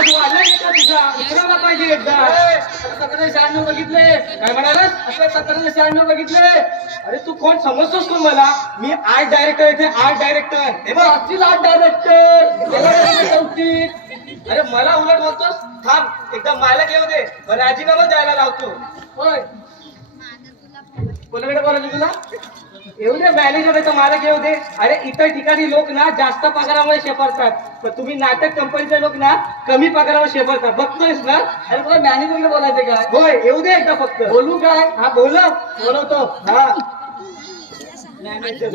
आज वाढला एकदा तुझा उतरायला पाहिजे एकदा. 1796 बघितले. काय म्हणालास? असं 1796 बघितले. अरे तू कोण समजतोस कोण मला? मी आर्ट डायरेक्टर इथे आर्ट डायरेक्टर. हे बघ असतील आर्ट डायरेक्टर. अरे मला उलट बोलतोस. थांब एकदा मालक येऊ दे, राजीनामा द्यायला लावतो. होय. कोणाकडे बोलायचं तुला? येऊ दे, मॅनेजर मालक येऊ दे. अरे इतर ठिकाणी लोक ना जास्त पगारामुळे शेपरतात, पण तुम्ही नाटक कंपनीचे लोक ना कमी पगारावर शेपरतात. बघतोयस ना? अरे तुला मॅनेजरला बोलायचं काय? होय, येऊ दे एकदा फक्त. बोलू काय? हा बोलवतो. हा मॅनेजर.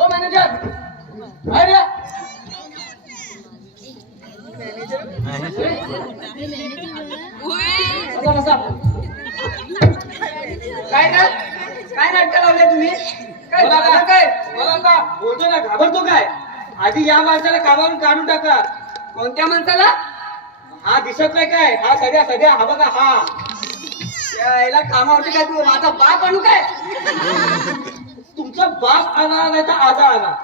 ओ मॅनेजर. बाहेर या. बसा, बसा. काय नाटक लावले तुम्ही? काय बोला झालं का? काय? बोला का? बोलतो ना, घाबरतो काय? आधी या माणसाला कामावरून काढून टाका. कोणत्या माणसाला? हा दिसत नाही काय? हा सध्या हा बघा हा. याला कामावरती काय तू माझा बाप आणू काय? तुमचा बाप आला नाही तर आजा आला,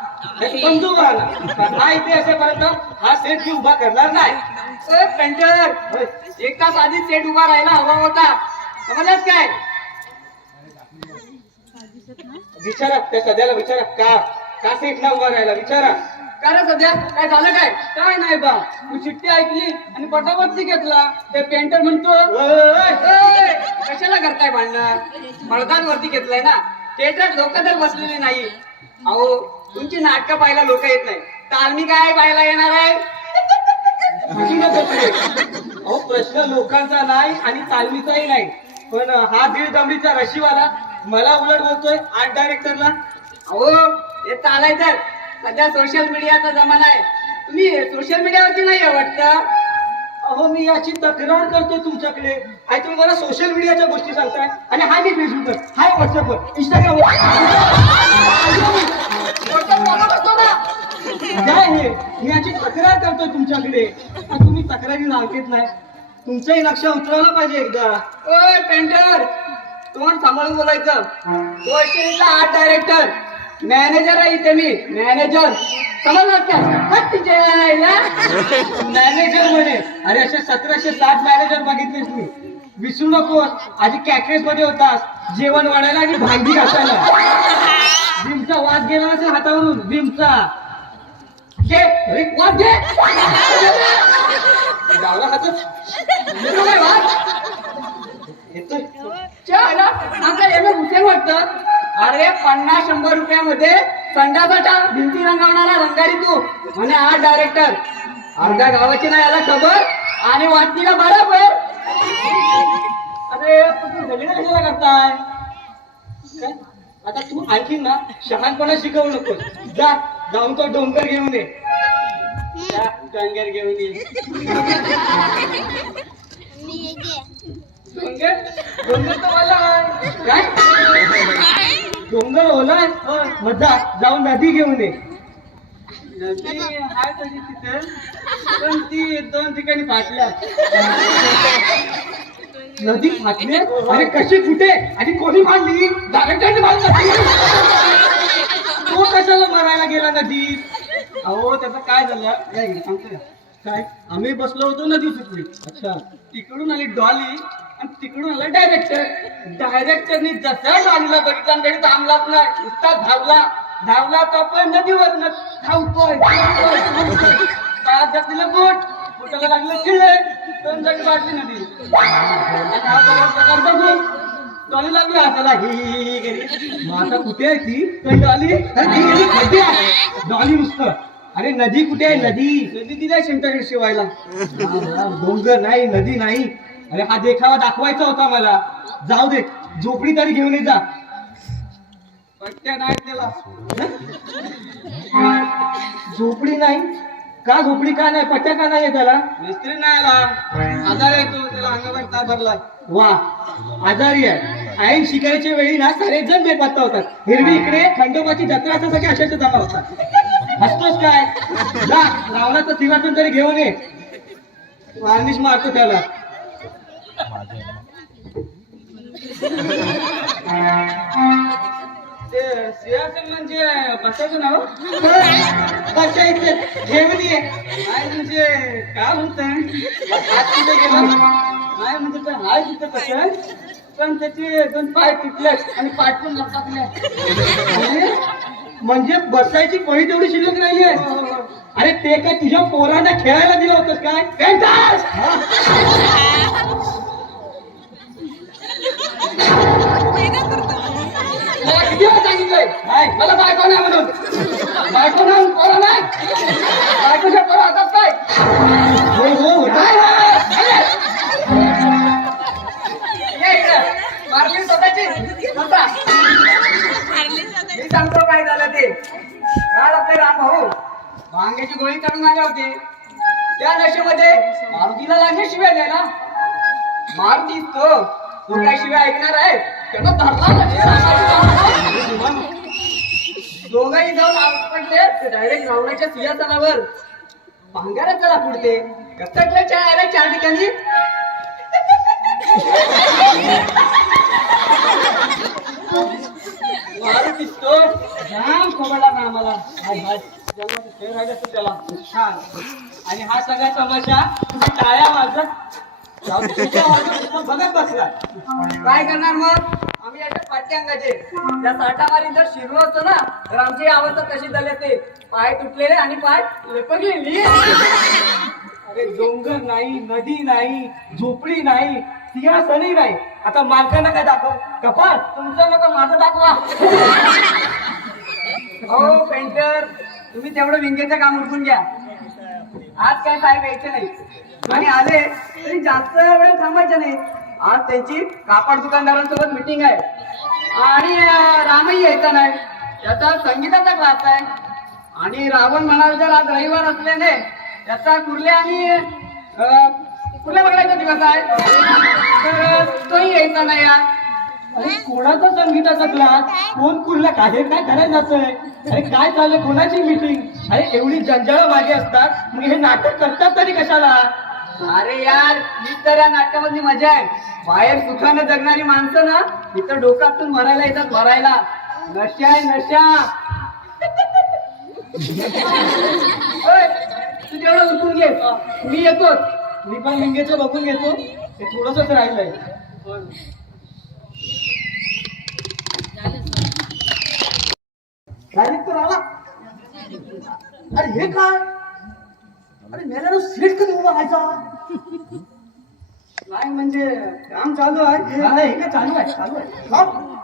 बंधू आला. पण हा इथे असेपर्यंत हा सेट उभा करणार नाही. पेंटर, एक तास आधी सेट उभा राहायला हवा होता. समजलास काय? विचारा त्या सध्याला, विचारा का सेटला उभा राहायला विचारा. का रे सध्या काय झालं काय? काय नाही बा, तू चिठ्ठी ऐकली आणि पटापट्टी घेतला. ते पेंटर म्हणतो "ओय, कशाला करताय भांडण? पडद्यावरती घेतलाय ना, थिएटरात लोक तर बसलेली नाही. अहो तुमची नाटकं पाहायला लोक येत नाही, तालमी काय पाहायला येणार आहे? अहो प्रश्न लोकांचा नाही आणि तालमीचाही नाही, पण हा दीड दमडीचा रशीवाला मला उलट बोलतोय आर्ट डायरेक्टरला. अहो हे चालायचं. सध्या सोशल मीडियाचा जमाना आहे. तुम्ही सोशल मीडियावरती नाही आहे वाटतं. अहो मी याची तक्रार करतोय तुमच्याकडे. आणि तुम्ही मला सोशल मीडियाच्या गोष्टी सांगताय. आणि हाय मी फेसबुकवर, हाय व्हॉट्सअपवर, इंस्टाग्रामवर. काय हे? मी याची तक्रार करतोय तुमच्याकडे. पण तुम्ही तक्रारी ऐकत नाही. तुमचंही लक्ष उतरवलं पाहिजे एकदा. ओय पेंटर, तोंड सांभाळून बोलायचं. तो असेल आर्ट डायरेक्टर, मॅनेजर आहे इथे मी. मॅनेजर समजलात काय? मॅनेजर म्हणे. अरे असे 1760 मॅनेजर बघितलेस मी. विसरू नकोस, आधी कॅटरेस मध्ये होतास जेवण वाढायला आणि भांडी घासायला. विमचा वास गेला नसेल हातावरून. विमचा घे. अरे वास घे. गावला हातच येतोय. आपल्या एवढं हुसेन वाटतं. अरे 50-100 रुपयामध्ये संडासाच्या भिंती रंगवणारा रंगारी तू म्हणजे आर्ट डायरेक्टर. अर्ध्या गावाची नाही याला खबर आणि वाटणीला बरोबर. अरे तुम्ही झगडा कशाला करताय? काय आता तू आणखी ना शहाणपणा शिकवू नकोस. जाऊन तो डोंगर घेऊन ये. डोंगर घेऊन ये. डोंगर तर मला आहे. काय डोंगर ओलाय? मग जाऊन नदी घेऊन ये. नदी आहे तशी तिथे, पण ती 2 ठिकाणी फाटल्या. नदी फाटली? अरे कशी कुठे आणि कोणी बांधली? डायरेक्टरने बांधली. तो कशाला मारायला गेला नदीत? अहो त्याचं काय झालं या इकडे सांगतो. काय? आम्ही बसलो होतो नदी सुटली. अच्छा. तिकडून आली डॉली आणि तिकडून आला डायरेक्टर. डायरेक्टरनी जसा डॉलीला बघितला घडी थांबलाच नाही. नुसता धावला तो पण नदीवर धावतोय. पायात घातलेलं बोटाला लागलं खिळे. 2 जागी वाटली नदी. हा सगळा प्रकार बघून डॉली लागली हाताला ही गेली. मग आता कुठे आहे ती? तर डॉली? अरे ती गेली खाली आहे. डॉली नुसतं. अरे नदी कुठे आहे? नदी दिलाय शिमट्याकडे शिवायला. डोंगर नाही, नदी नाही. अरे हा देखावा दाखवायचा होता मला. जाऊ दे, झोपडी तरी घेऊन ये जा. पट्ट्या नाही त्याला. झोपडी नाही का? झोपडी का नाही? पट्ट्या का नाही त्याला? मिस्त्री नाही आला. आजार येतो त्याला अंगावर ताप भरलाय. वा आजारी आहे. ऐन शिकायच्या वेळी ना सारे जण बेपत्ता होतात. हिरवी इकडे खंडोबाची जत्रा असं सगळे अशाचे जमा होतात. हसतोस काय? जा रावणाचं सिंहासन तरी घेऊन ये. वार्निश मारतो त्याला. ते सिंहासन म्हणजे बसायचं ना हो? बसायचं जेवणी आहे. काय म्हणजे काय म्हणत हात कुठे गेला नाही म्हणजे ते हाय तिथं कसं पण त्याचे दोन पाय तुटले आणि पाठ पण लपकले. म्हणजे बसायची पळी तेवढी शिल्लक नाहीये. अरे ते काय तुझ्या पोरांना खेळायला दिलं होतंस काय? पेंटास! मला किती वेळा सांगितलंय काय? मला बायको नाही म्हणून बायको नाही पोरं नाही बायकोच्या पोरं हातात काय हो हो नाही, नाही. ये इकडं. मारली स्वतःची स्वतः. मी सांगतो काय झालं ते काल आपले राम भाऊ भांग्याची गोळी करून आले होते. त्या नशेमध्ये मारुतीला लागले शिव्या द्यायला. मारुती तो काय शिव्या ऐकणार आहे त्यानं धरला दोघंही जाऊन आपटले डायरेक्ट रावणाच्या सिंहासनावर. भांगारच जरा पुढते कटकल्याच्या आल्या 4 ठिकाणी. मारुती तो जाम खोबडला ना आम्हाला. हाय हाय जन्माचं खेळ राहिलं असतं त्याला छान. आणि हा सगळा तमाशा तुम्ही टाळ्या वाजत बघत बसला. काय करणार मग आम्ही अशा पाठी अंगाचे त्या साठामारी जर शिरलो असतो ना तर आमची अवस्था कशी झाली असते. पाय तुटलेले आणि पाय लेपगलेली. अरे डोंगर नाही, नदी नाही, झोपडी नाही, सिंहासनही नाही. आता मालकांना काय दाखव? कपाळ. तुमचं नको माझं दाखवा. हो पेंटर तुम्ही तेवढं विंगेचं काम उरकून घ्या. आज काय साहेब यायचे नाही आणि आले तरी जास्त वेळ थांबायचे नाही. आज त्यांची कापड दुकानदारांसोबत मीटिंग आहे आणि रामही यायचा नाही. त्याचा संगीताचा क्लास आहे आणि रावण म्हणाल जर आज रविवार असल्याने त्याचा कुर्ले आणि कुर्ले बघायचा दिवस आहे तर तोही यायचा नाही आज. अरे कोणाचा संगीताचा क्लास? कोण कुर्ला? काय काय करायला जातोय? अरे काय चाललंय? कोणाची मीटिंग? अरे एवढी जंजाळ मागे असतात मग हे नाटक करतात तरी कशाला? अरे यार ही तर या नाटकामधली मजा आहे. बाहेर सुखानं जगणारी माणसं ना इथं डोकातून भरायला येतात भरायला. नशा आहे नशा. ओय, तू तेवढं उठून घे मी येतो. मी पण लिंगेचं बघून घेतो. हे थोडंसंच राहिलंय. डायरेक्टर आला. अरे हे काय? अरे मेल्यानं सीट कधी उभा व्हायचा? नाही म्हणजे काम चालू आहे. हे काय चालू आहे? चालू आहे.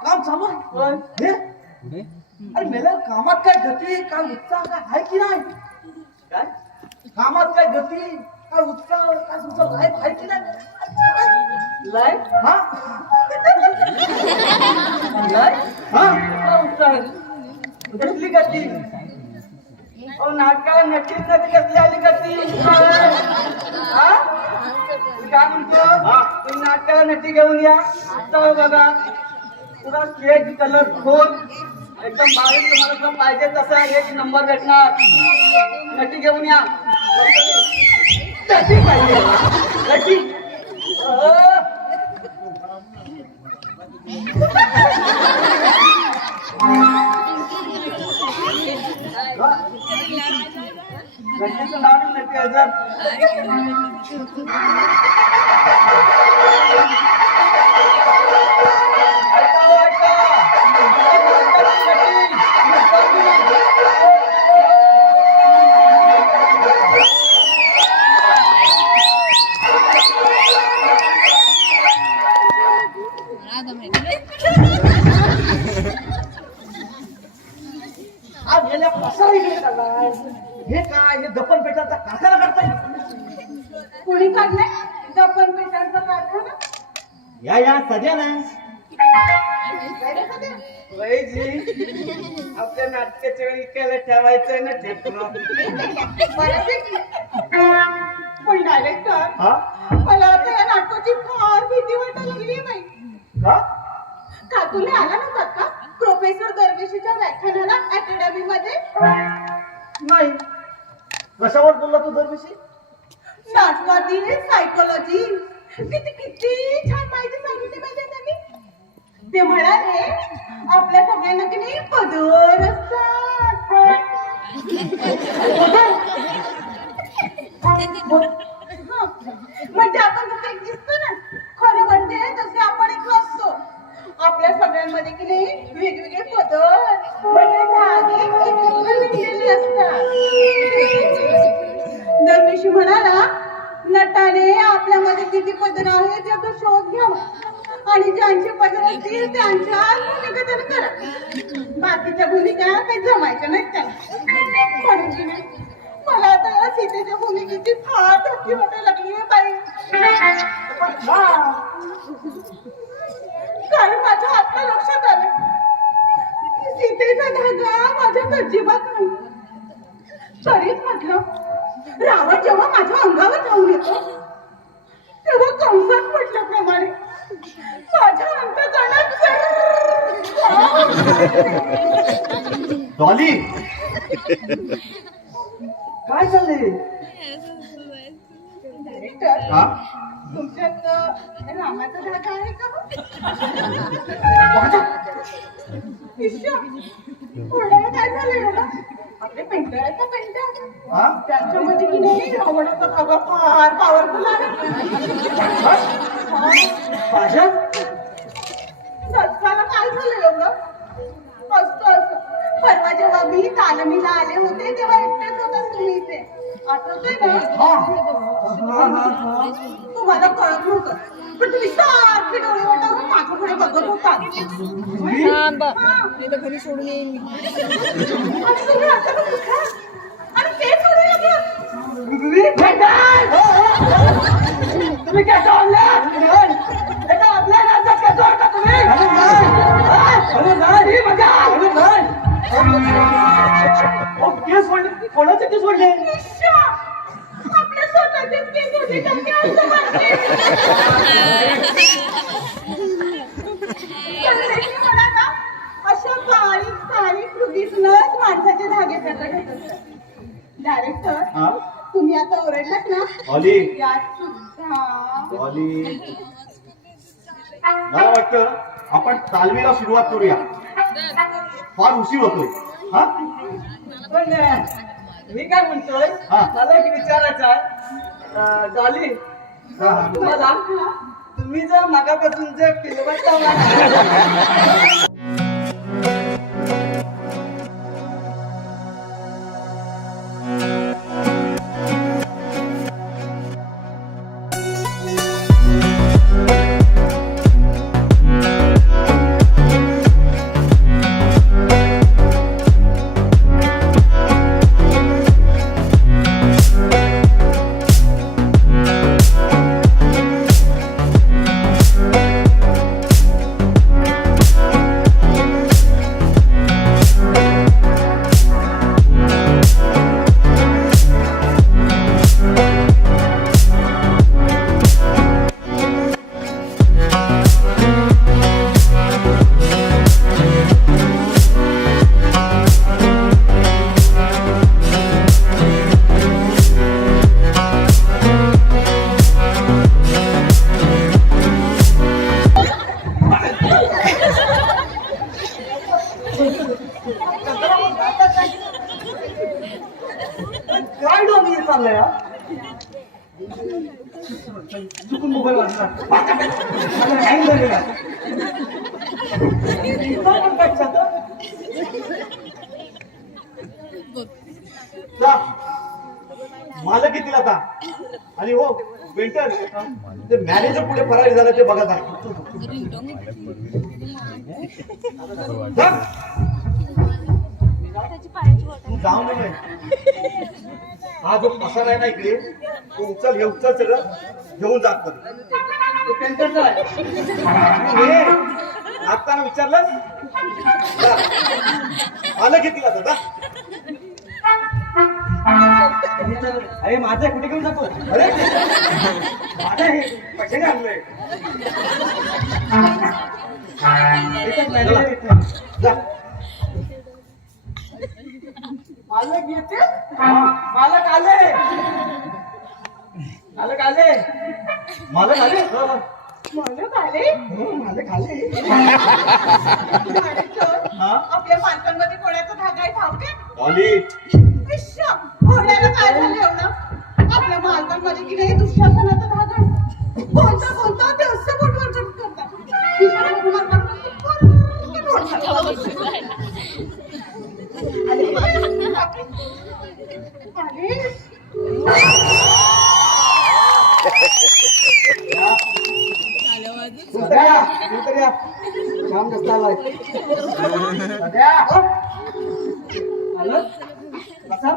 काम चालू आहे. हे? अरे मेल्या कामात काय गती काय उत्साह काय आहे की नाही? काय कामात काय गती काय उत्साह काय तुमचं लाईफ आहे की नाही? लाईफ हा लाईफ हा उत्साह कसली गती? नाटकाला नक्कीच नक्की कसली आली गती? हा काय म्हणतो तुम्ही नाटकाला नक्की घेऊन या. आता बघा पुरा केक कलर खोल एकदम बारीक तुम्हाला जर पाहिजे तसा एक नंबर भेटणार. नक्की घेऊन या. नक्की पाहिजे नक्की. नक्कीचं नाव नक्की हजार. आज गेल्या पसारी हे काय हे दफन पेटाचा कारखाना करताय? कोणी काढले दफन पेटांचा कारखाना? या सध्या ना आपल्या नाटकाच्या वेळी इकायला ठेवायचंय ना ठेपणं. बऱ्यापैकी. पण डायरेक्टर हा मला आता या नाटकाची फार भीती वाटायला लागली आहे बाई. का? का तुम्ही आला नव्हतात का प्रोफेसर दरवेशीच्या व्याख्यानाला अकॅडमी मध्ये? नाही. कशावर बोलला तू दरवर्षी? नाटकातील सायकोलॉजी किती किती छान माहिती सांगितली पाहिजे त्यांनी. ते म्हणाले आपल्या सगळ्यांना की नाही पदर असतात. हा, म्हणजे आपण जसं एक दिसतो ना, खरं म्हणजे तसे आपण एक नसतो. आपल्या सगळ्यांमध्ये की नाही वेगवेगळे पदर म्हणजे धागे एकत्र विणलेले असतात. दरवेळी म्हणाला, नटाने आपल्यामध्ये किती पदर आहेत याचा शोध घ्यावा आणि ज्यांचे पदर असतील त्यांच्या भूमिका त्याने करा. बाकीच्या भूमिका काही जमायच्या नाहीत त्याला. म्हणून की नाही मला आता या सीतेच्या भूमिकेची फार धक्की वाटायला लागली आहे बाई. कारण माझ्या आत्ता लक्षात आलं की सीतेचा धागा माझ्यात अजिबात नाही. तरीच म्हटलं, रावण जेव्हा माझ्या अंगावर धावून येतो तेव्हा कंसात म्हटल्याप्रमाणे माझ्या अंतकरणात डॉली काय चाललंय? डायरेक्टर, हा तुमच्यात रामाचा धागा आहे का? ईश्वर, कोणाला काय झालंय बाबा? आपले पेंटर आहेत ना, पेंटर. हा त्यांच्यामध्ये की नाही रावणाचा धागा फार पॉवरफुल आहे. माझ्या सत्काला काय झालं एवढं? असं परवा जेव्हा मी तालमीला आले होते तेव्हा एकटेच होता तुम्ही इथे. आठवतंय ना? तुम्हाला कळत नव्हतं, पण तुम्ही सारखे डोळे वाटावून माझ्याकडे बघत होता. मी तर घरी सोडून येईन. आणि तुम्ही अचानक उठला आणि ते सोडून लागलं. तुम्ही काय सोडलं? एका आपल्या नात्यात काय सोडता तुम्ही? ही मजा. केस सोडले? कोणाचे केस सोडले? ईश्वर, आपल्या स्वतःचेच केस होते का काय असं वाटते? संदेशी म्हणा ना, अशा बारीक कृतीतूनच माणसाचे धागे प्रकट होत असतात. डायरेक्टर, हा तुम्ही आता ओरडलात ना, डॉली यात सुद्धा डॉली मला वाटतं आपण तालमीला सुरुवात करूया. फार उशीर होतोय. हा पण मी काय म्हणतोय, हा. मला एक विचारायचं आहे. डॉली, हा, हा. तुम्हाला तुम्ही जर मागापासून जे फिल्मचा काय डोंगी चाललंय हा? चुकून मोबाईल वाजला. मला hang झालेला. इथं पण काय चालतं? जा. मालक येतील आता. आणि हो वेंटर ते मॅनेजर पुढे फरारी झालं ते बघत आहे. जा. तू जाऊ नये. हा जो पसारा आहे ना इकडे तो उचल हे उचल सगळं घेऊन जात ते पेंटरचं आहे. आता विचारलं जा. मालक येतील आता जा. अरे माझं कुठे घेऊन जातो? अरे माझं हे पैसे आणलंय. एकच मॅनेजर येत नाही. जा. मालक येते, मालक आले, मालक आले. मालक आले म्हणून आले हो, माझे खाली झाडेचोर. हा? आपल्या मालकांमध्ये कोणाचा धागा आहे ठाऊक आहे? डॉली विश्व घोड्याला काय झालं एवढं? आपल्या मालकांमध्ये की नाही दुःशासनाचा धागा आहे. बोलता बोलता ते असं मोठं करतात. विश्वाला कुमार करतात. कोणती बोलतात? सध्या तू तर या छान कसा आलाय सध्या आलं बसा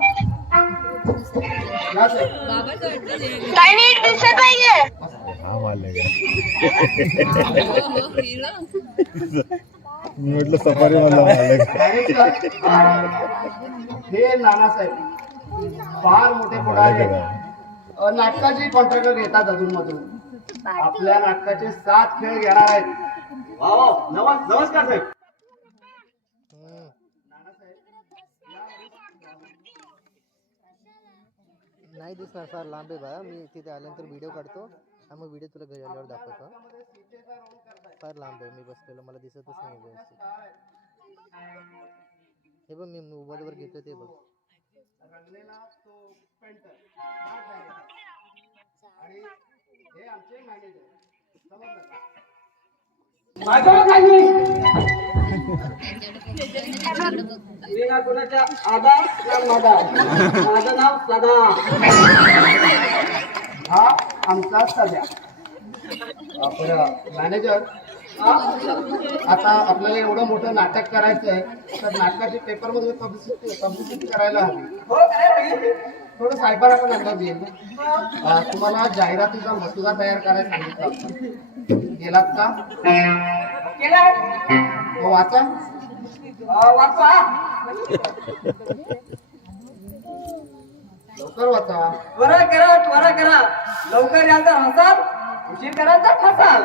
या साहेब. काही नीट दिसत नाहीये. मी म्हटलं सफारी मधला मालक. हे नानासाहेब फार मोठे पुढारी आहेत. नाटकाची कॉन्ट्रॅक्ट घेतात अजून मधून आपल्या नाटकाचे 7 खेळ घेणार आहेत. वा वा नमस्कार साहेब. नाही दिसणार फार लांब आहे बा. मी तिथे आल्यानंतर व्हिडिओ काढतो आणि मग व्हिडिओ तुला घरी आल्यावर दाखवतो. फार लांब आहे मी बसलेलो, मला दिसतच नाही व्यवस्थित. हे बघ मी मोबाईलवर घेतो ते बघ. मी ना कोणाच्या आधा ना माधा. माझं नाव सदा. हा आमचा सध्या मॅनेजर. आता आपल्याला एवढं मोठं नाटक करायचं आहे तर नाटकाची पेपर मध्ये पब्लिसिटी करायला हवी. हो काय थोडं साहेबांना पण अंदाज येईल ना. तुम्हाला जाहिरातीचा मसुदा तयार करायला सांगितलं होतं. गेलात का? केलाय तो वाचा. वाचा. लवकर वाचा. त्वरा करा लवकर याल तर हसाल, उशीर कराल तर फसाल.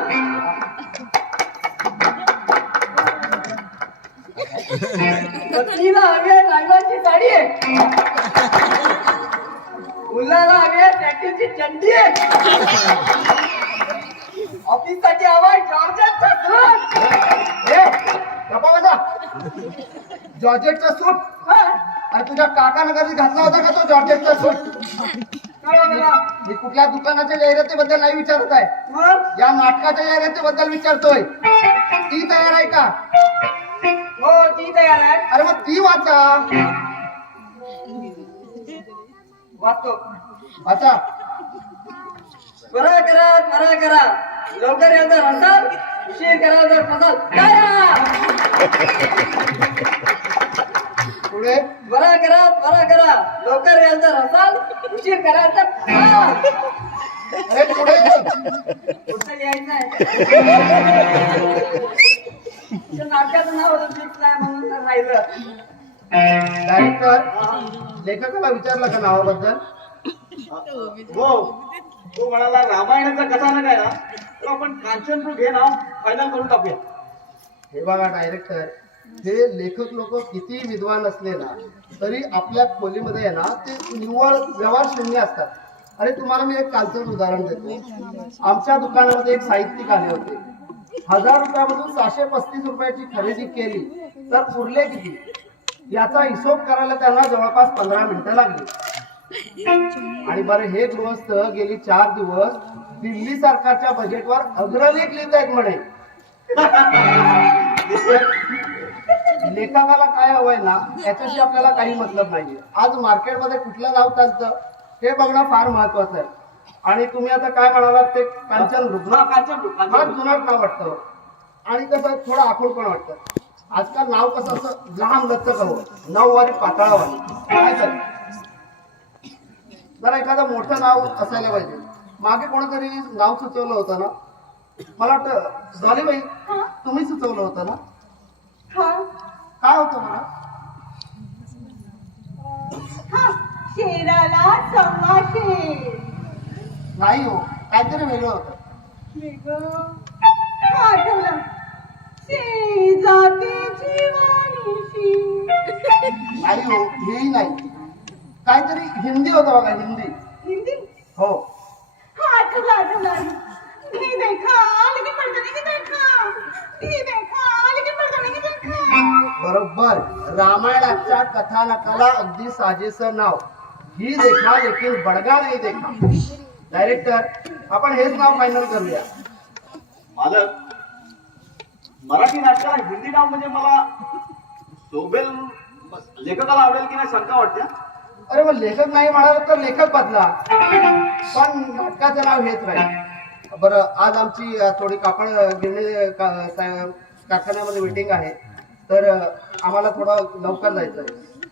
पत्नीला हवी आहे नायलॉनची साडी आहे. मुलाला हवी आहे सॅटिनची चड्डी आहे. ऑफिससाठी हवा जॉर्जेटचा सूट. ए, गप्पा बसा. जॉर्जेटचा सूट. आणि तुझ्या काकानं कधी घातला होता का तो जॉर्जेटचा सूट? मी कुठल्या दुकानाच्या जाहिरातीबद्दल नाही विचारत आहे, मग या नाटकाच्या जाहिरातीबद्दल विचारतोय. ती तयार आहे का? हो ती तयार आहे. अरे मग ती वाचा. वाचतो. वाचा. त्वरा करा लवकर याल तर हसाल, उशीर कराल तर फसाल. पुढे. त्वरा करा लवकर याल तर हसाल, उशीर कराल तर फसाल. अरे पुढे. कुठं लिहायचं आहे? त्या नाटकाचं नाव होतं फिक्स नाही म्हणून तर राहिलं. डायरेक्टर लेखकाला विचारलं का नावाबद्दल? हो तो म्हणाला रामायणाचा कथानक आहे ना तर आपण कांचनपूर घे नाव फायनल करून टाकूया. हे बघा डायरेक्टर, हे लेखक लोक किती विद्वान असले ना तरी आपल्या खोलीमध्ये आहे ना ते निव्वळ व्यवहार शून्य असतात. अरे तुम्हाला मी एक कालचं उदाहरण देतो. आमच्या दुकानामध्ये एक साहित्यिक आले होते. 1000 रुपयामधून 735 रुपयाची खरेदी केली तर उरले किती याचा हिशोब करायला त्यांना जवळपास 15 मिनिटं लागली. आणि बरं हे गृहस्थ गेली 4 दिवस दिल्ली सरकारच्या बजेटवर अग्रलेख लिहित आहेत म्हणे. लेखकाला काय हवंय ना याच्याशी आपल्याला काही मतलब नाहीये. आज मार्केटमध्ये कुठलं नाव चालतं हे बघणं फार महत्वाचं आहे. आणि तुम्ही आता काय म्हणालात ते कांचन ग्रुप ना. मला जुनाट नाव वाटतं आणि कसं थोडं आखूड पण वाटतं. आजकाल नाव कसं असं लहान लचक हवं, नऊवारी पाताळावर काय तर जरा एखादं मोठं नाव असायला पाहिजे. मागे कोणीतरी नाव सुचवलं होतं ना, मला वाटतं डॉलीबाई तुम्ही सुचवलं होतं ना. काय होतं मला? शेराला 1.25 शेर. नाही हो, काहीतरी वेगळं होतं. आठवलं. शेजातीची वाणीशी. नाही हो, हेही नाही. काहीतरी हिंदी होतं बघा, हिंदी. हिंदी. हो. आठवलं. मी देखा या कथानकाला अगदी साजेसं नाव, ही देखा लेकिन बडगा नाही देखा. डायरेक्टर, आपण हेच नाव फायनल करूया. मालक, मराठी नाटकाला हिंदी नाव म्हणजे मला शोभेल, लेखकाला आवडेल की नाही शंका वाटते. अरे मग लेखक नाही म्हणाला तर लेखक बदला, पण नाटकाचं नाव हेच राहील. बरं, आज आमची थोडी कापड गिरणी कारखान्यामध्ये मीटिंग आहे, तर आम्हाला थोडं लवकर जायचं आहे.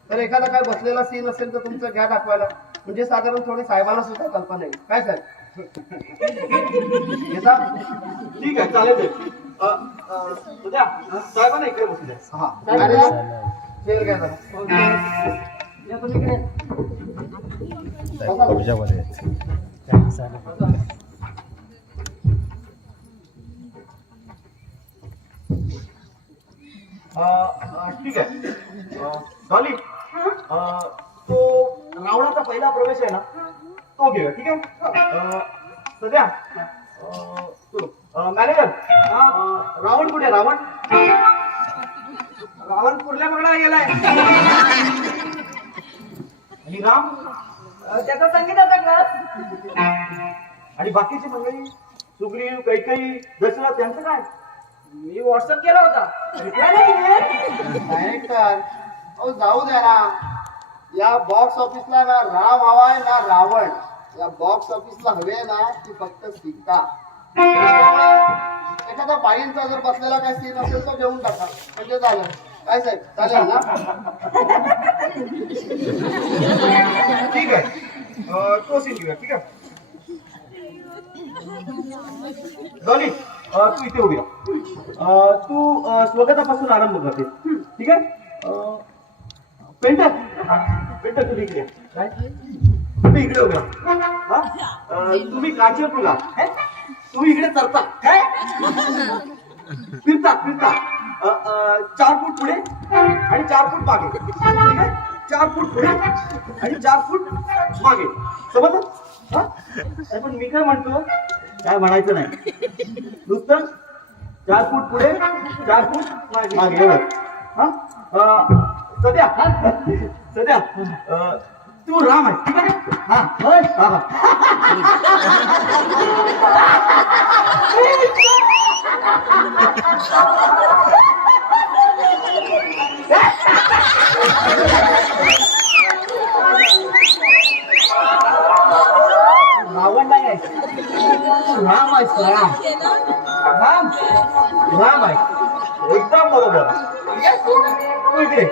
तर एखादा काय बसलेला सीन असेल तर तुमचं घ्या दाखवायला, म्हणजे साधारण थोडी साहेबांना सुद्धा कल्पना येईल. काय साहेब येता? ठीक आहे, चालेल ते. उद्या साहेबांना इकडे बसू द्या. हा, अरे चेअर घ्या जरा. या तुम्ही इकडे. खुर्च्यामध्ये ठीक आहे. डॉली, तो रावणाचा पहिला प्रवेश आहे ना, तो घेऊया. ठीक आहे. सध्या मॅनेजर, रावण कुठे? रावण रावण कुठल्या बघायला गेलाय? आणि राम त्याचा संगीताचा क्लास. आणि बाकीची मंडळी, सुग्रीव, कैकई, दशरथ, त्यांचं काय? मी व्हॉट्सअप केला होता, रिप्लाय नाही दिले. डायरेक्टर, अहो जाऊ द्या ना. या बॉक्स ऑफिसला ना राम हवाय ना रावण. या बॉक्स ऑफिसला हवे ना ती फक्त सीता. एखादा बाईंचा जर बसलेला काय सीन असेल तर घेऊन टाका, म्हणजे झालं. काय साहेब, चालेल ना? ठीक आहे. तो सीन घेऊया. ठीक आहे. डॉली, तू इथे उभी राहा. तू स्वागतापासून आरंभ करते. ठीक आहे. पेंटर, पेंटर तुम्ही इकडे या. काय तुम्ही इकडे उभे राहा. तुम्ही काचेवर तुला तुम्ही इकडे चरता काय, फिरता फिरता 4 फूट पुढे आणि 4 फूट मागे. ठीक आहे. 4 फूट पुढे आणि 4 फूट मागे. समजलं? हा, पण मी काय म्हणतो, काय म्हणायचं नाही, नुसतं 4 फूट पुढे 4 फूट मागे एवढं. हा, सध्या सध्या तू राम आहे. ठीक आहे. हा होय. हा रावण नाही आहे, राम आहेस. राम राम राम आहे. एकदम बरोबर. तू इकडे.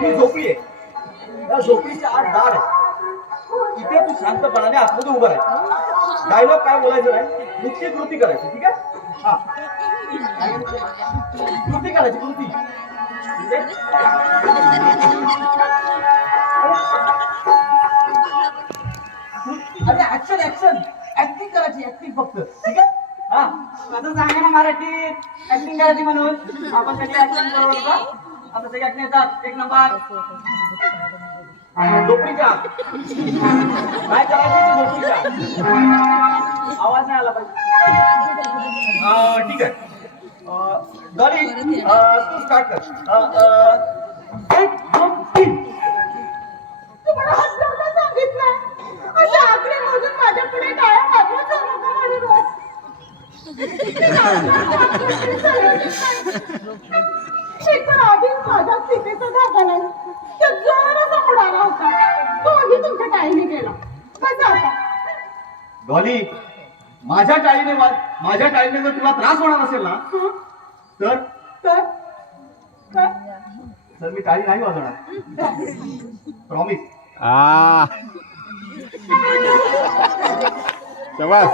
ही झोपडी आहे. त्या झोपडीच्या आत दार आहे. इथे तू शांतपणाने आतमध्ये उभा आहे. डायलॉग काय बोलायचं नाही, नुसती कृती करायची. ठीक आहे. हा, कृती करायची, कृती. ठीक आहे? अरे ऍक्शन ऍक्शन ऍक्टिंग करायची, ऍक्टिंग फक्त. ठीक आहे. हा, आता सांगा ना मराठीत ऍक्टिंग करायची म्हणून. आपण सगळी ऍक्टिंग बरोबर का? आता सगळी ऍक्टिंग येतात. 1 नंबर. झोपडीच्या आत काय करायचं? झोपडीच्या आत आवाज नाही आला पाहिजे. ठीक आहे. डॉली, तू स्टार्ट कर. 1, 2, 3. तुम्हाला हात लावता सांगितलंय. अशा आकडे मोजून माझ्या पुढे टाळ्या वाजवत जाऊ नका माझी रोज. एक तर आधीच माझ्या सीतेचा धागा नाही, तर जरासा उडाला होता, तोही तुमच्या टाळीने गेला. बसा आता. डॉली, माझ्या टाळीने जर तुला त्रास होणार असेल ना, तर तर तर तर मी टाळी नाही वाजवणार. प्रॉमिस. शाबास.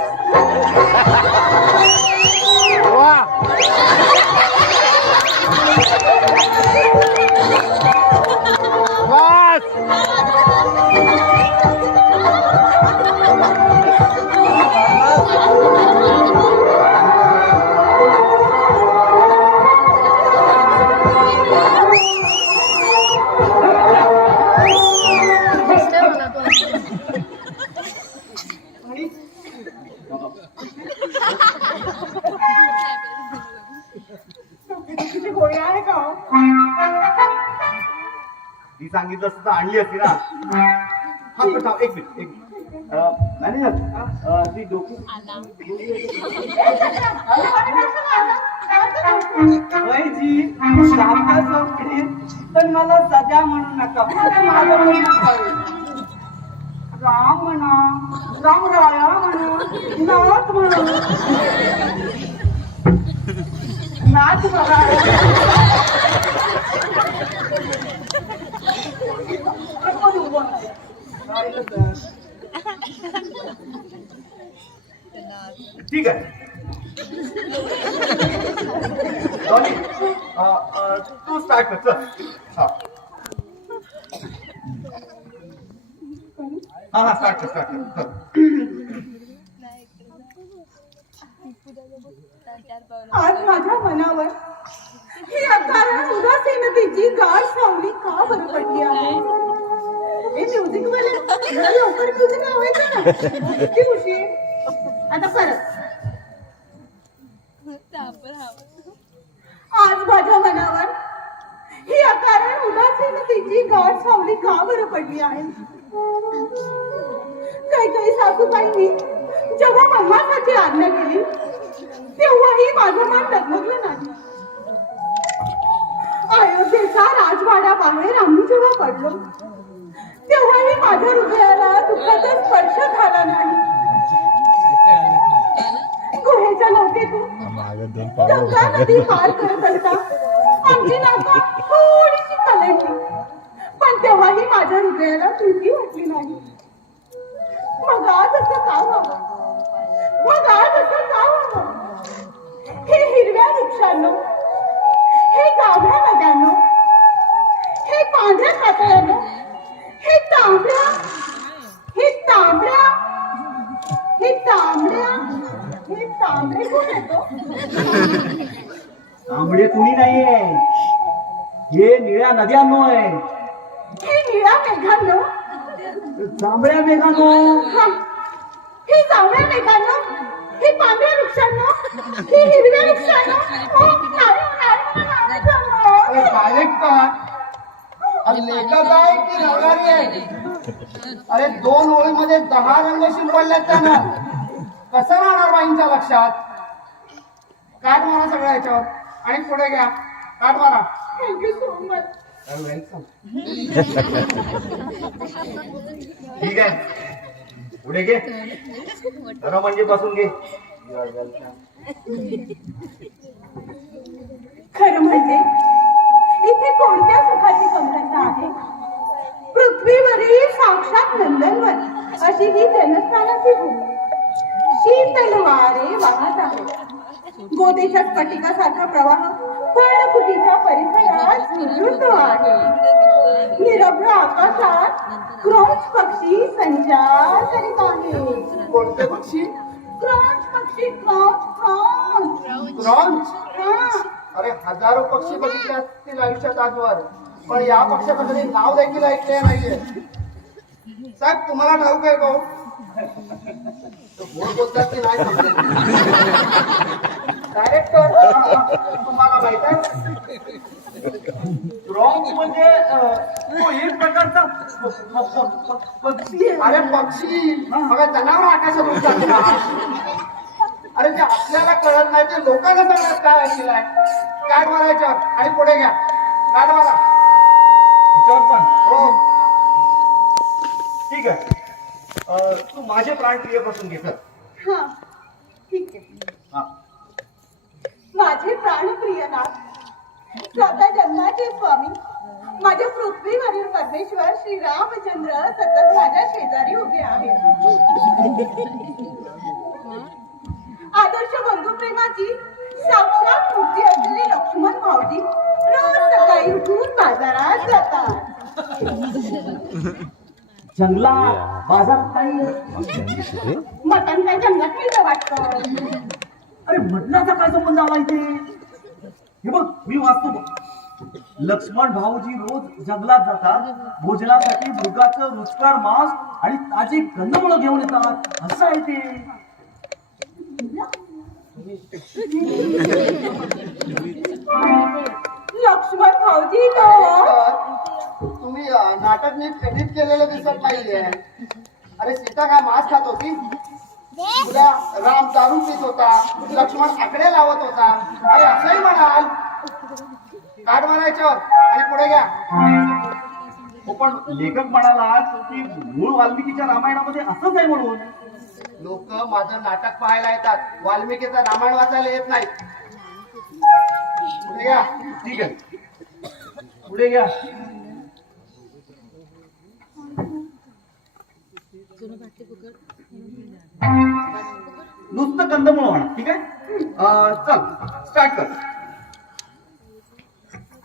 सांगितलं असतं तर आणली असती ना. हा पण थांब, एक मिनिट. मॅनेजर ती डोकी वयजी सारखा चौकडीत पण मला सध्या म्हणू नका. माझं म्हणणं राम म्हणा, राम राया म्हणा, नाथ म्हणा, नाथ ठीक आहे. डॉली, तू स्टार्ट कर चल. हा हा स्टार्ट कर चल. आज माझ्या मनावर ही अकारण उदासीनतेची गाढ सावली का बरं पडली आहे? हे म्युझिक वाले जरा लवकर म्युझिक लावायचं ना. किती उशीर? आता परत. आज माझ्या मनावर ही अकारण उदासीनतेची गाढ सावली का बरं पडली आहे? काही सासूबाईंनी जेव्हा मम्मासाठी आज्ञा केली तेव्हाही माझं मन डगमगलं नाही. अयोध्येच्या राजवाड्याबाहेर आम्ही जेव्हा पडलो तेव्हाही माझ्या हृदयाला दुःखाचा स्पर्श झाला नाही. गुहेच्या नौकेतून गंगा नदी पार करत असता आमची नौका थोडीशी कलंडली, पण तेव्हाही माझ्या हृदयाला भीती वाटली नाही. मग आज असं का व्हावं? मग आज असं का व्हावं? हे हिरव्या वृक्षांनो, हे गाभ्या नद्यांनो, हे पांढऱ्या कातळांनो, हे तांबड्या, हे तांबड्या, हे तांबड्या, हे तांबडे कोण येतो? तांबडे कुणी नाहीये, हे निळ्या नद्यांनो आहे. हे निळ्या मेघांनो, जांभळ्या मेघांनो, हे जांभळ्या मेघांनो, हे पांढऱ्या वृक्षांनो, हे हिरव्या वृक्षांनो. लेखक आहे की नवरारी आहे? अरे 2 ओळीमध्ये 10 रंग शिंपडलेत त्यानं. कसं राहणार बाईंच्या लक्षात? काट मारा सगळ्या याच्यावर आणि पुढे घ्या. काट मारा. Thank you so much. ठीक आहे, पुढे घे. खरं म्हणजे बसून घे. खरं म्हणजे इथे कोणत्या सुखाची कमतरता आहे? पृथ्वीवरील साक्षात नंदनवन अशी ही जनस्थानाची भूमी. शीतल वारे वाहत आहे. गोदेच्या स्फटिकासारखा प्रवाह पर्णकुटीच्या परिसरात विवृत आहे. निरभ्र आकाशात क्रॉच पक्षी संचार करीत आहे. कोणते पक्षी? क्रॉच पक्षी, क्रॉच क्रॉच. क्रॉच? हा. अरे हजारो पक्षी बघितले असतील आयुष्यात आजवर, पण या पक्षाचं कधी नाव देखील ऐकले नाहीये. साहेब तुम्हाला ठाऊक आहे का? गोड बोलतात की नाही समजत. डायरेक्टर तुम्हाला माहित आहे? क्रॉप म्हणजे तो एक प्रकारचा पक्षी आहे. अरे पक्षी बघा, जनावर आकाशात उडतात ना. अरे जे आपल्याला कळत नाही ते लोकांना सांगण्यात काय ऐकलेलं आहे? काट मारा याच्यावर आणि पुढे घ्या. काट मारा. याच्यावर सांग. हो. ठीक आहे, तू माझे प्राण प्रियपासून घे. कर. हा, ठीक आहे. हा. माझे प्राणप्रियनाथ, स्वतः जन्माचे स्वामी, माझ्या पृथ्वीवरील परमेश्वर श्री रामचंद्र सतत माझ्या शेजारी उभे आहेत. आदर्श बंधुप्रेमाची साक्षात मूर्ती असलेले लक्ष्मण भाऊजी रोज सकाळी उठून बाजारात जातात. जंगलात बाजारात नाही. मटण काय जंगलात मिळतं वाटतं? अरे मटणाचा काय संबंध आला इथे? हे बघ, मी वाचतो बघ. लक्ष्मण भाऊजी रोज जंगलात जातात, भोजनासाठी मृगाचं रुचकर मांस आणि ताजी कंदमुळं घेऊन येतात. असं आहे ते. लक्ष्मण भाऊजी तो तुम्ही नाटक नीट एडिट केलेलं दिसत नाहीये. अरे सीता काय मांस खात होती? उद्या राम दारू पित होता, लक्ष्मण आकडे लावत होता. अरे असंही म्हणाल. काढ म्हणायच्यावर आणि पुढे घ्या. हो, पण लेखक म्हणाला की मूळ वाल्मिकीच्या रामायणामध्ये असंच आहे म्हणून. लोक माझं नाटक पाहायला येतात, वाल्मिकीचं रामायण वाचायला येत नाही. पुढे घ्या. ठीक आहे, पुढे घ्या. नुसतं कंदमुळ म्हणा. ठीक आहे, चल स्टार्ट कर.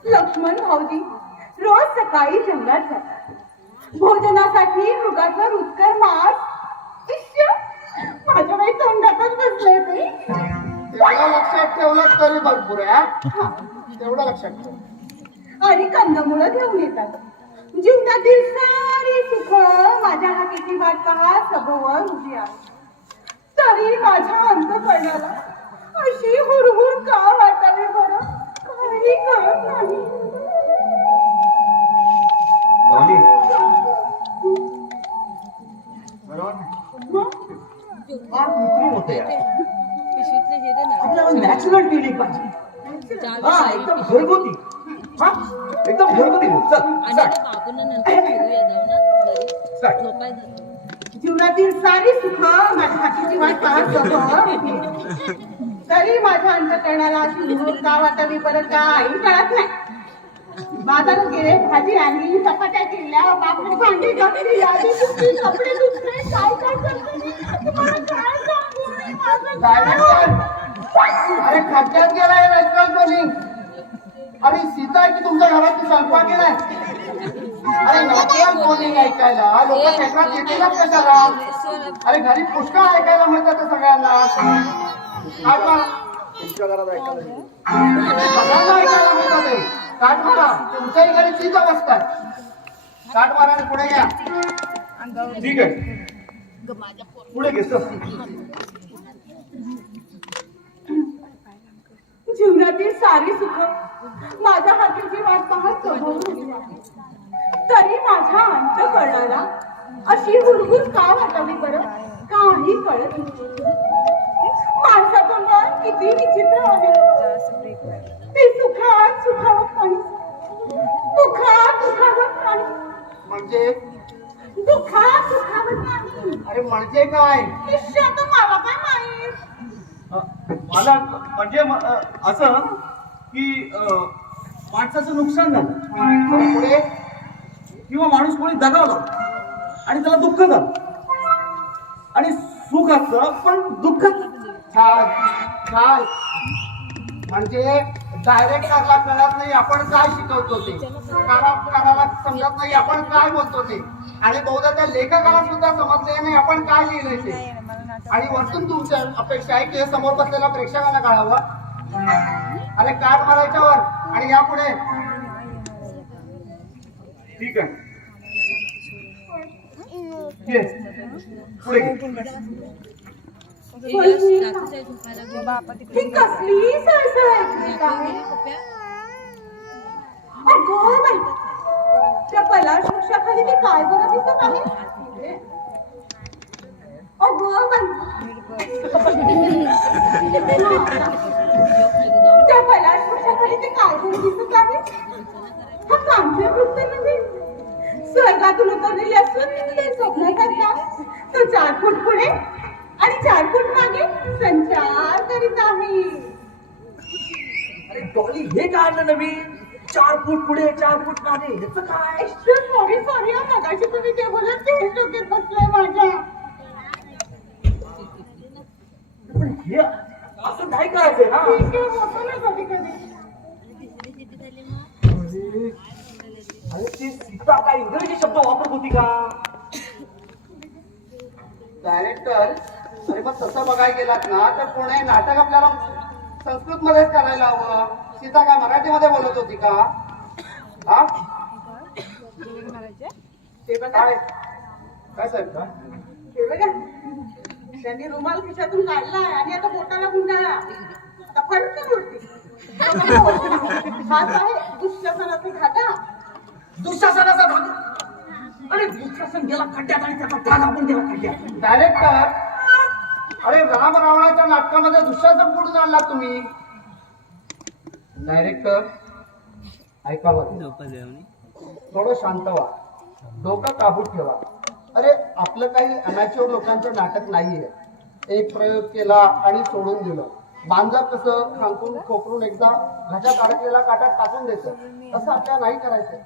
लक्ष्मण भाऊजी रोज सकाळी जंगलात जातात. भोजनासाठी मृगाचा रुचकर मांस इश्य, माझ्या बाई तोंडातच बसले ते. तेवढं लक्षात ठेवलं तरी भरपूर आहे. हा? तेवढं लक्षात ठेव. आणि कंदमुळं घेऊन येतात. जीवनातील सारी सुख माझ्या हाकेची वाट पाहत सभोवर उभी आहे. तरी माझ्या अंतःकरणाला अशी हुरहुर का वाटावी बरं, काही कळत नाही. डॉली, बरोबर नाही? फार कृत्रिम होते यार. आपल्याला नॅचरल फिलिंग पाहिजे. हा, एकदम घरगुती. हा, एकदम घरगुती. चल स्टार्ट. जीवनातील सारी सुख माझ्या हाकेची वाट पाहत सभोवर उभी आहे. तरी माझ्या अंतःकरणाला अशी हुरहुर का वाटावी बरं, काही कळत नाही. बाजारात गेले, भाजी आणली, चपात्या केल्या, बापरे भांडी घातली, यादी धुतली, कपडे धुतले, काय काय करते तुम्हाला काय सांगू मी माझं डायरेक्टर, अरे खड्ड्यात गेलाय नॅचरल ट्रोलिंग. आणि सीता आहे की तुमच्या घरात स्वयंपाक केलाय? अरे नॅचरल ट्रोलिंग ऐकायला लोक क्षेत्रात येतीलच कशाला? अरे घरी पुष्कळ ऐकायला मिळतात सगळ्यांना. काट मारा. तुमच्या घरात ऐकायला सगळ्यांना ऐकायला मिळतात ते. काट मारा. तुमच्याही घरी तीच अवस्था आहे. काट मारा आणि पुढे घ्या. ठीक आहे, पुढे घे. चल. जीवनातील सारी सुख माझ्या हाकेची वाट पाहत सभोवर उभी आहे. तरी माझ्या अंतःकरणाला अशी हुरहुर का वाटावी बरं, काही कळत नाही. माणसाचं मन किती विचित्र आहे. ते सुखात सुखावत नाही, दुःखात दुखावत नाही, म्हणजे दुःखात दुखावत नाही. अरे म्हणजे काय? इश्य, तर मला काय माहित. मला म्हणजे असं की माणसाचं नुकसान झालं पुढे किंवा माणूस कोणी दगावला आणि त्याला दुःख झालं आणि सुख असतं पण दुःख. छान छान. म्हणजे डायरेक्टरला कळत नाही आपण काय शिकवतो ते, कलाकाराला समजत नाही आपण काय बोलतो ते, आणि बहुधा त्या लेखकाला सुद्धा समजले नाही आपण काय लिहिलंय ते. आणि वरतून तुमच्या अपेक्षा आहे की हे समोर बसलेल्या प्रेक्षकांना कळावं. अरे काट मारायच्यावर आणि या पुढे. ठीक आहे, घे. पुढे घे. ही कसली सळसळ ऐकण्यात आहे. अगं बाई, त्या पलाश वृक्षाखाली मी काय बरं दिसत आहे. अगं बाई, त्या पलाश वृक्षाखाली मी काय बरं दिसत आहे. हा कामदेव वृत्त नव्हे, स्वर्गातून उतरलेले असून ते स्वप्नासारखा तो 4 फूट पुढे आणि 4 फूट मागे संचार करीत आहे. अरे डॉली, हे काय आणलं नवीन? 4 फूट पुढे 4 फूट मागे, ह्याचं काय? सॉरी सॉरी, मगाशी तुम्ही ते बोलत ते डोक्यात बसलंय माझ्या. पण हे असं नाही करायचंय ना. ठीक आहे, होतं ना कधी कधी. अरे ते सीता काय इंग्रजी शब्द वापरत होती का? डायरेक्टर, अरे मग तसं बघायला गेलात ना तर पुणे नाटक आपल्याला संस्कृत मध्येच करायला हवं. सीता काय मराठीमध्ये बोलत होती का? हा? ते बघा, काय काय साहेब का? ते बघा, त्यांनी रुमाल खिशातून काढलाय आणि आता बोटाला गुंडाळा. आता फडकन उडते. हाच आहे दुःशासनाचा घाटा. दुःशासनाचा भाग. अरे दुःशासन गेला खड्ड्यात आणि त्याचा भाग आपण गेला खड्ड्यात. डायरेक्टर, अरे राम रावणाच्या नाटकामध्ये दुःशासन कुठून आणला तुम्ही? डायरेक्टर ऐका बरं, थोडं शांत व्हा, डोकं काबूत ठेवा. अरे आपलं काही अमॅच्युअर लोकांचं नाटक नाहीये. एक प्रयोग केला आणि सोडून दिलं. मांजर कसं खांकून खोकरून एकदा घाटात अडकलेला काटात टाकून द्यायचं, तसं आपल्याला नाही करायचं.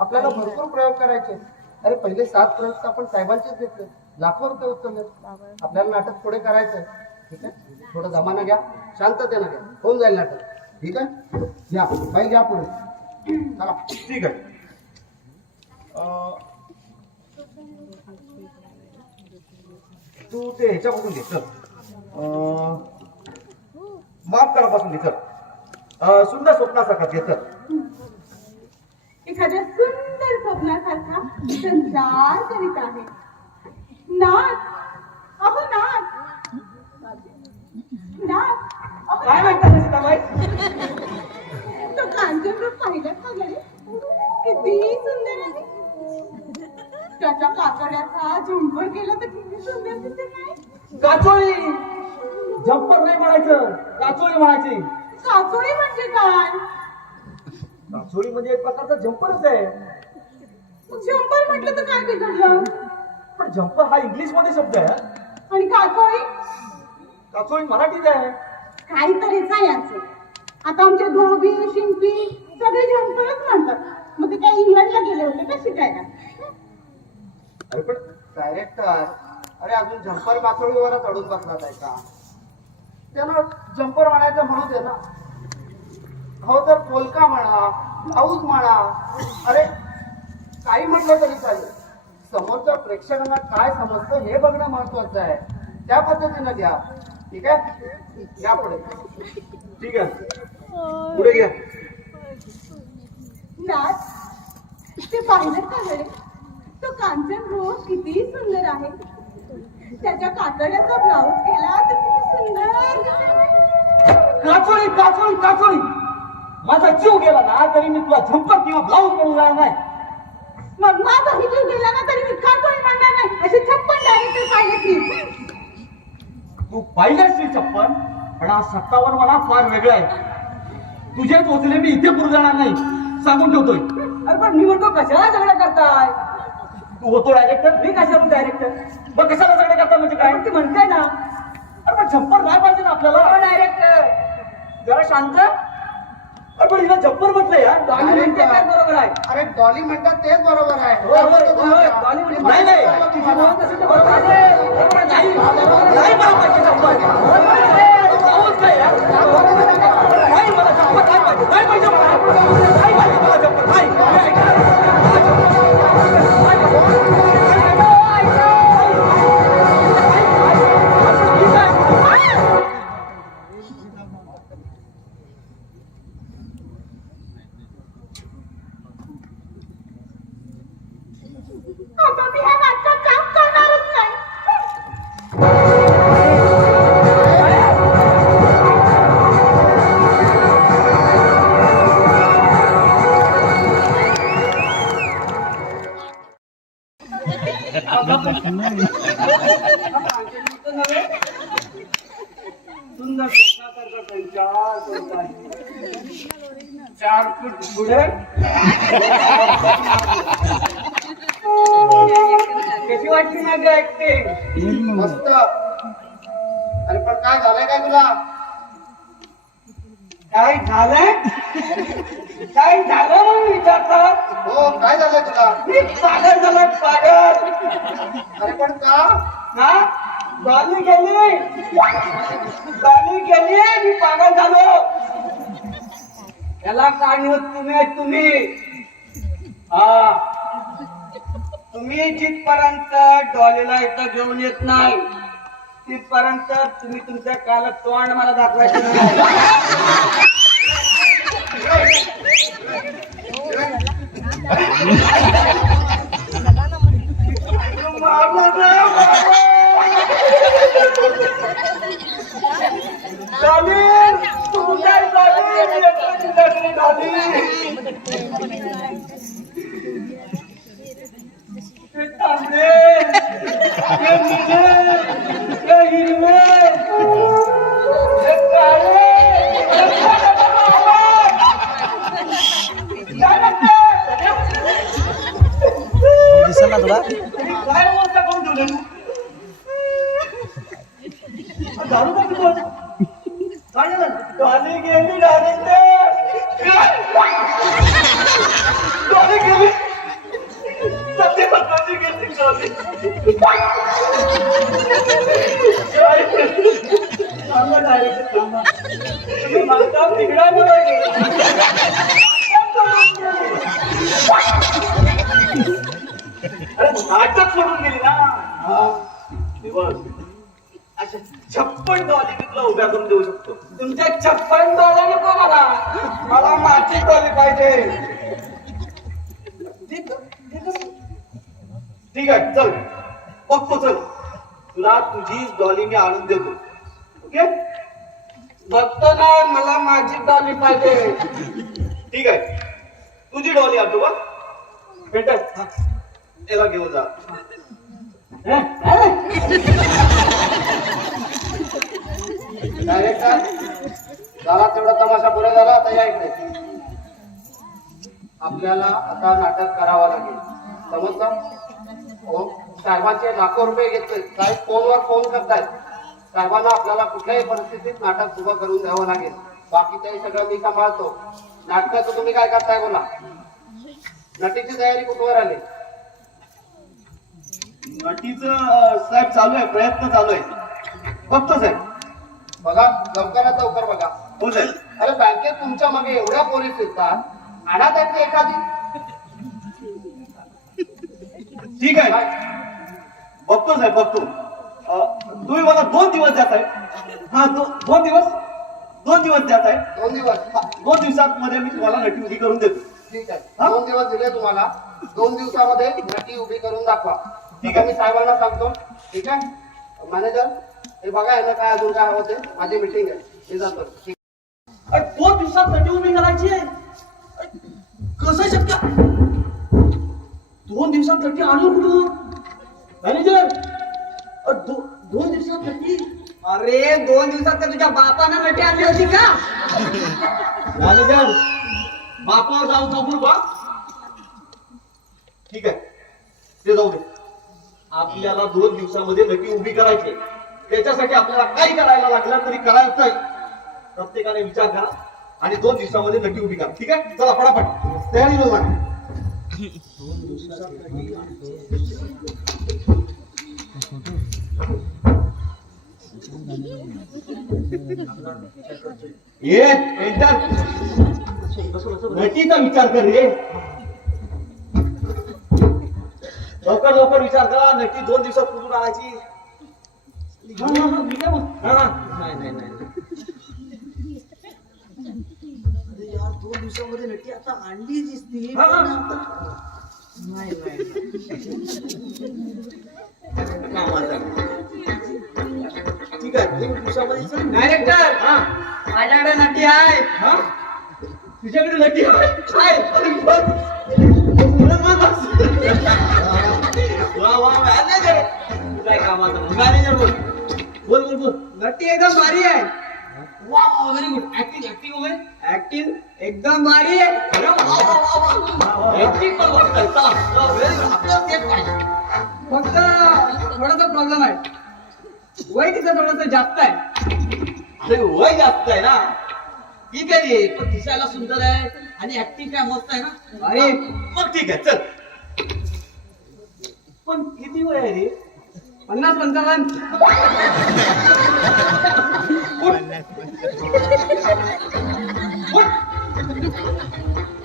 आपल्याला भरपूर प्रयोग करायचे. अरे पहिले 7 प्रयोग तर आपण साहेबांचेच घेतले, लाखो रुपये उचलले. आपल्याला नाटक पुढे करायचंय. ठीक आहे, थोडं जमाना घ्या, शांततेनं घ्या, होऊन जाईल नाटक. ठीक आहे, घ्या बाई, घ्या पुढे. चला. ठीक आहे. तू ते ह्याच्यापासून घे चल. माफ करापासून घे चल. सुंदर स्वप्नासारखा घे चल. एखाद्या सुंदर स्वप्नासारखा संचार करीत आहे. नाच, अहो नाच, नाच. अहो, काय म्हणतात सीताबाई? तो कांचन रूप पाहिलं का गडे? किती सुंदर आहे. त्याच्या कातड्याचा झुंबर केला तर किती सुंदर दिसत नाही. काचोळी. झंपर नाही म्हणायचं, काचोळी म्हणायची. काचोळी म्हणजे काय? काचोळी म्हणजे एक प्रकारचा जम्परच आहे. झुंबर म्हटलं तर काय बिघडलं? पण जम्पर हा इंग्लिश मध्ये शब्द आहे. आणि काचोळी काचोळी मराठीत आहे. काहीतरीच आहे याचं. आता आमच्या धोबी शिंपी सगळे झंपरच म्हणतात. मग ते काय इंग्लंडला गेले होते का शिकायला? अरे पण डायरेक्टर, अरे अजून जम्पर काचोळीवर चढून बसलात आहे का? त्याला जम्पर म्हणायचं म्हणू दे ना. हो तर पोलका म्हणा, ब्लाऊज म्हणा, अरे काही म्हटलं तरी चालेल. समोरच्या प्रेक्षकांना काय समजतं हे बघणं महत्वाचं आहे. त्या पद्धतीनं घ्या. ठीक आहे, घ्या पुढे. ठीक आहे, पुढे घ्या. नाच, ते पाहिलं का गडे? तो कांचन रोज किती सुंदर आहे. त्याच्या कातड्याचा ब्लाऊज केला तर किती सुंदर दिसते. काचोळी काचोळी काचोळी. माझा जीव गेला ना तरी मी तुला झंपर किंवा ब्लाऊज करून जाणार नाही. मग माझा ही जीव गेला ना तरी मी काचोळी म्हणणार नाही. असे 56 डायरेक्टर पाहिले की. तू पाहिलंस ती चप्पल, पण हा 57 मला फार वेगळा आहे. तुझे टोचले मी इथे पुरू जाणार नाही, सांगून ठेवतोय. अरे पण मी म्हणतो कशाला झगडा करताय? तू होतो डायरेक्टर, मी कशाला डायरेक्टर? मग कशाला सगळे करता म्हणजे काय? ते म्हणताय ना. अरे पण जम्पर नाही पाहिजे ना आपल्याला. डायरेक्टर जरा शांत. अरे पण हिला जम्पर म्हटलं यार. डॉली म्हणते काय बरोबर आहे. अरे डॉली म्हणतात तेच बरोबर आहे. होय, होय, होय. डॉली म्हणते नाही, नाही. तुझी नोंद असेल तर बरोबर आहे. बरोबर नाही. नाही मला पाहिजे जम्पर. ब्लाऊज काय यार? नाही मला जम्पर नाही पाहिजे. नाही पाहिजे मला. नाही पाहिजे मला जम्पर. नाही. आता मी ह्या नाटकात काम करणारच नाही. सुंदर स्वप्नासारखा संचार करत आहे. 4 फूट पुढे. कशी वाटली माझी ऍक्टिंग? मस्त. अरे पण काय झालंय काय तुला? काय झालंय? काय झालं म्हणून विचारतात? हो, काय झालंय तुला? मी पागल झालोय, पागल. अरे पण का? ना डॉली गेली, मी पागल झालो. याला कारणीभूत तुम्ही आहेत. तुम्ही जिथपर्यंत डॉलीला इथं घेऊन येत नाही तिथपर्यंत तुम्ही तुमच्या काला तोंड मला दाखवायचं नाही. डॉली, तू काय डॉली? हे निळे, हे हिरवे, हे काळे, हे काय लागतं? दिसेल ना तुला काय अवस्था करून ठेवली तू? दारू का पितो? काय झालं? डॉली गेली डायरेक्ट. डॉली गेली. सत्य डॉली गेली, डॉली. थांबा डायरेक्ट, थांबा. तुम्ही म्हणता बिघडा बोलायचे. अरे नाटक सोडून गेली ना. दिवस अशा 56 डॉली मी तुला उभ्या करून देऊ शकतो. तुमच्या 56 डॉलर नको मला माझी डॉली पाहिजे. ठीक आहे चल बघतो, चल तुला तुझी डॉली मी आणून देतो. ओके बघतो ना, मला माझी डॉली पाहिजे. ठीक आहे तुझी डॉली आणतो बघ. भेटत त्याला घेऊन जा. डायरेक्टर झाला तेवढा तमाशा पुरा झाला. आता या इकडे आपल्याला आता नाटक करावं लागेल, समजलं? हो साहेबांचे लाखो रुपये घेतले. साहेब फोनवर फोन करतायत. साहेबांना आपल्याला कुठल्याही परिस्थितीत नाटक उभं करून द्यावं लागेल. बाकीचंही सगळं मी सांभाळतो. नाटकाचं तुम्ही काय करताय बोला. नटीची तयारी कुठवर आली? नटीचं साहेब चालू आहे, प्रयत्न चालू आहे. बघतो साहेब. बघा लवकरात लवकर बघा. हो साहेब. अरे बँकेत तुमच्या मागे एवढ्या पोलीस येतात, आणा त्यातली एखादी. ठीक आहे बघतो साहेब बघतो. तुम्ही मला 2 दिवस द्या साहेब. हा 2 दिवस द्या साहेब. 2 दिवस 2 दिवसात मध्ये मी तुम्हाला नटी उभी करून देतो. ठीक आहे. 2 दिवस दिले तुम्हाला. 2 दिवसामध्ये नटी उभी करून दाखवा. ठीक आहे. मी साहेबांना सांगतो. ठीक आहे मॅनेजर हे बघा यांना काय अजून काय हवं ते. माझी मीटिंग आहे, मी जातो. ठीक. 2 दिवसात नटी उभी करायची आहे. कसं शक्य? 2 दिवसात नटी आणून कुठून? मॅनेजर 2 दिवसात नटी? अरे 2 दिवसात तर तुझ्या बापानं नटी आणली होती का? मॅनेजर बापावर जाऊन सांगू बा. ठीक आहे ते जाऊ दे. आपल्याला 2 दिवसामध्ये नटी उभी करायची. त्याच्यासाठी आपल्याला काही करायला लागलं तरी करायचंय. प्रत्येकाने विचार करा आणि 2 दिवसामध्ये नटी उभी करा. ठीक आहे चला फटाफट तयारीला लागा. ये एंटर. नटीचा विचार कर रे. लवकर लवकर विचार करा. नटी 2 दिवसात कुठून आणायची? मी काय बोल? नाही अरे यार 2 दिवसामध्ये नटी आता आणली दिसती. ठीक आहे 2 दिवसामध्ये डायरेक्टर माझ्याकडे नटी आहे. हा तुझ्याकडे नटी आहे? अरे बघ. वा वा मॅनेजर काय कामाचा मॅनेजर बोल बोल बोल बोल. नटी एकदम भारी आहे. वा वा व्हेरी गुड. ऍक्टिंग वगैरे ऍक्टिंग एकदम भारी आहे. अरे वा वा वा वा. ऍक्टिंग पण मस्त आहे. चला व्हेरी गुड. आपल्याला तेच पाहिजे. फक्त थोडासा प्रॉब्लेम आहे. वय तिचं थोडंसं जास्त आहे. अरे वय जास्त आहे ना. ठीक आहे रे पण दिसायला सुंदर आहे आणि ऍक्टिंग काय मस्त आहे ना. अरे मग ठीक आहे चल. पण किती वय आहे रे? 50-55.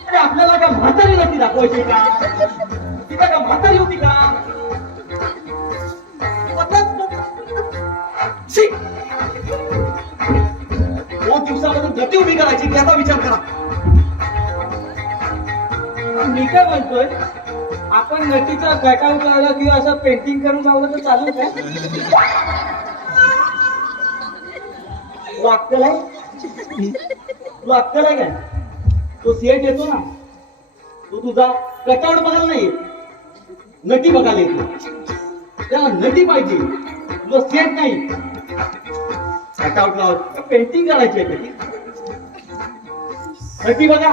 अरे आपल्याला काय म्हातारी नव्हती दाखवायची का? तिला का म्हातारी होती का? शी! 2 दिवसामध्ये गती उभी करायची त्याचा विचार करा. मी काय म्हणतोय, आपण नटीचा कटआउट लावला किंवा असं पेंटिंग करून लावलं तर चालेल काय? अक्कल आहे? तू अक्कल आहे काय? तो सीएट येतो ना, तो तुझा कटआउट बघायला नाही, नटी बघायला येतो. त्याला नटी पाहिजे, तुला सेट नाही. कटआउट लाव, पेंटिंग करायची आहे त्याची. नटी बघा.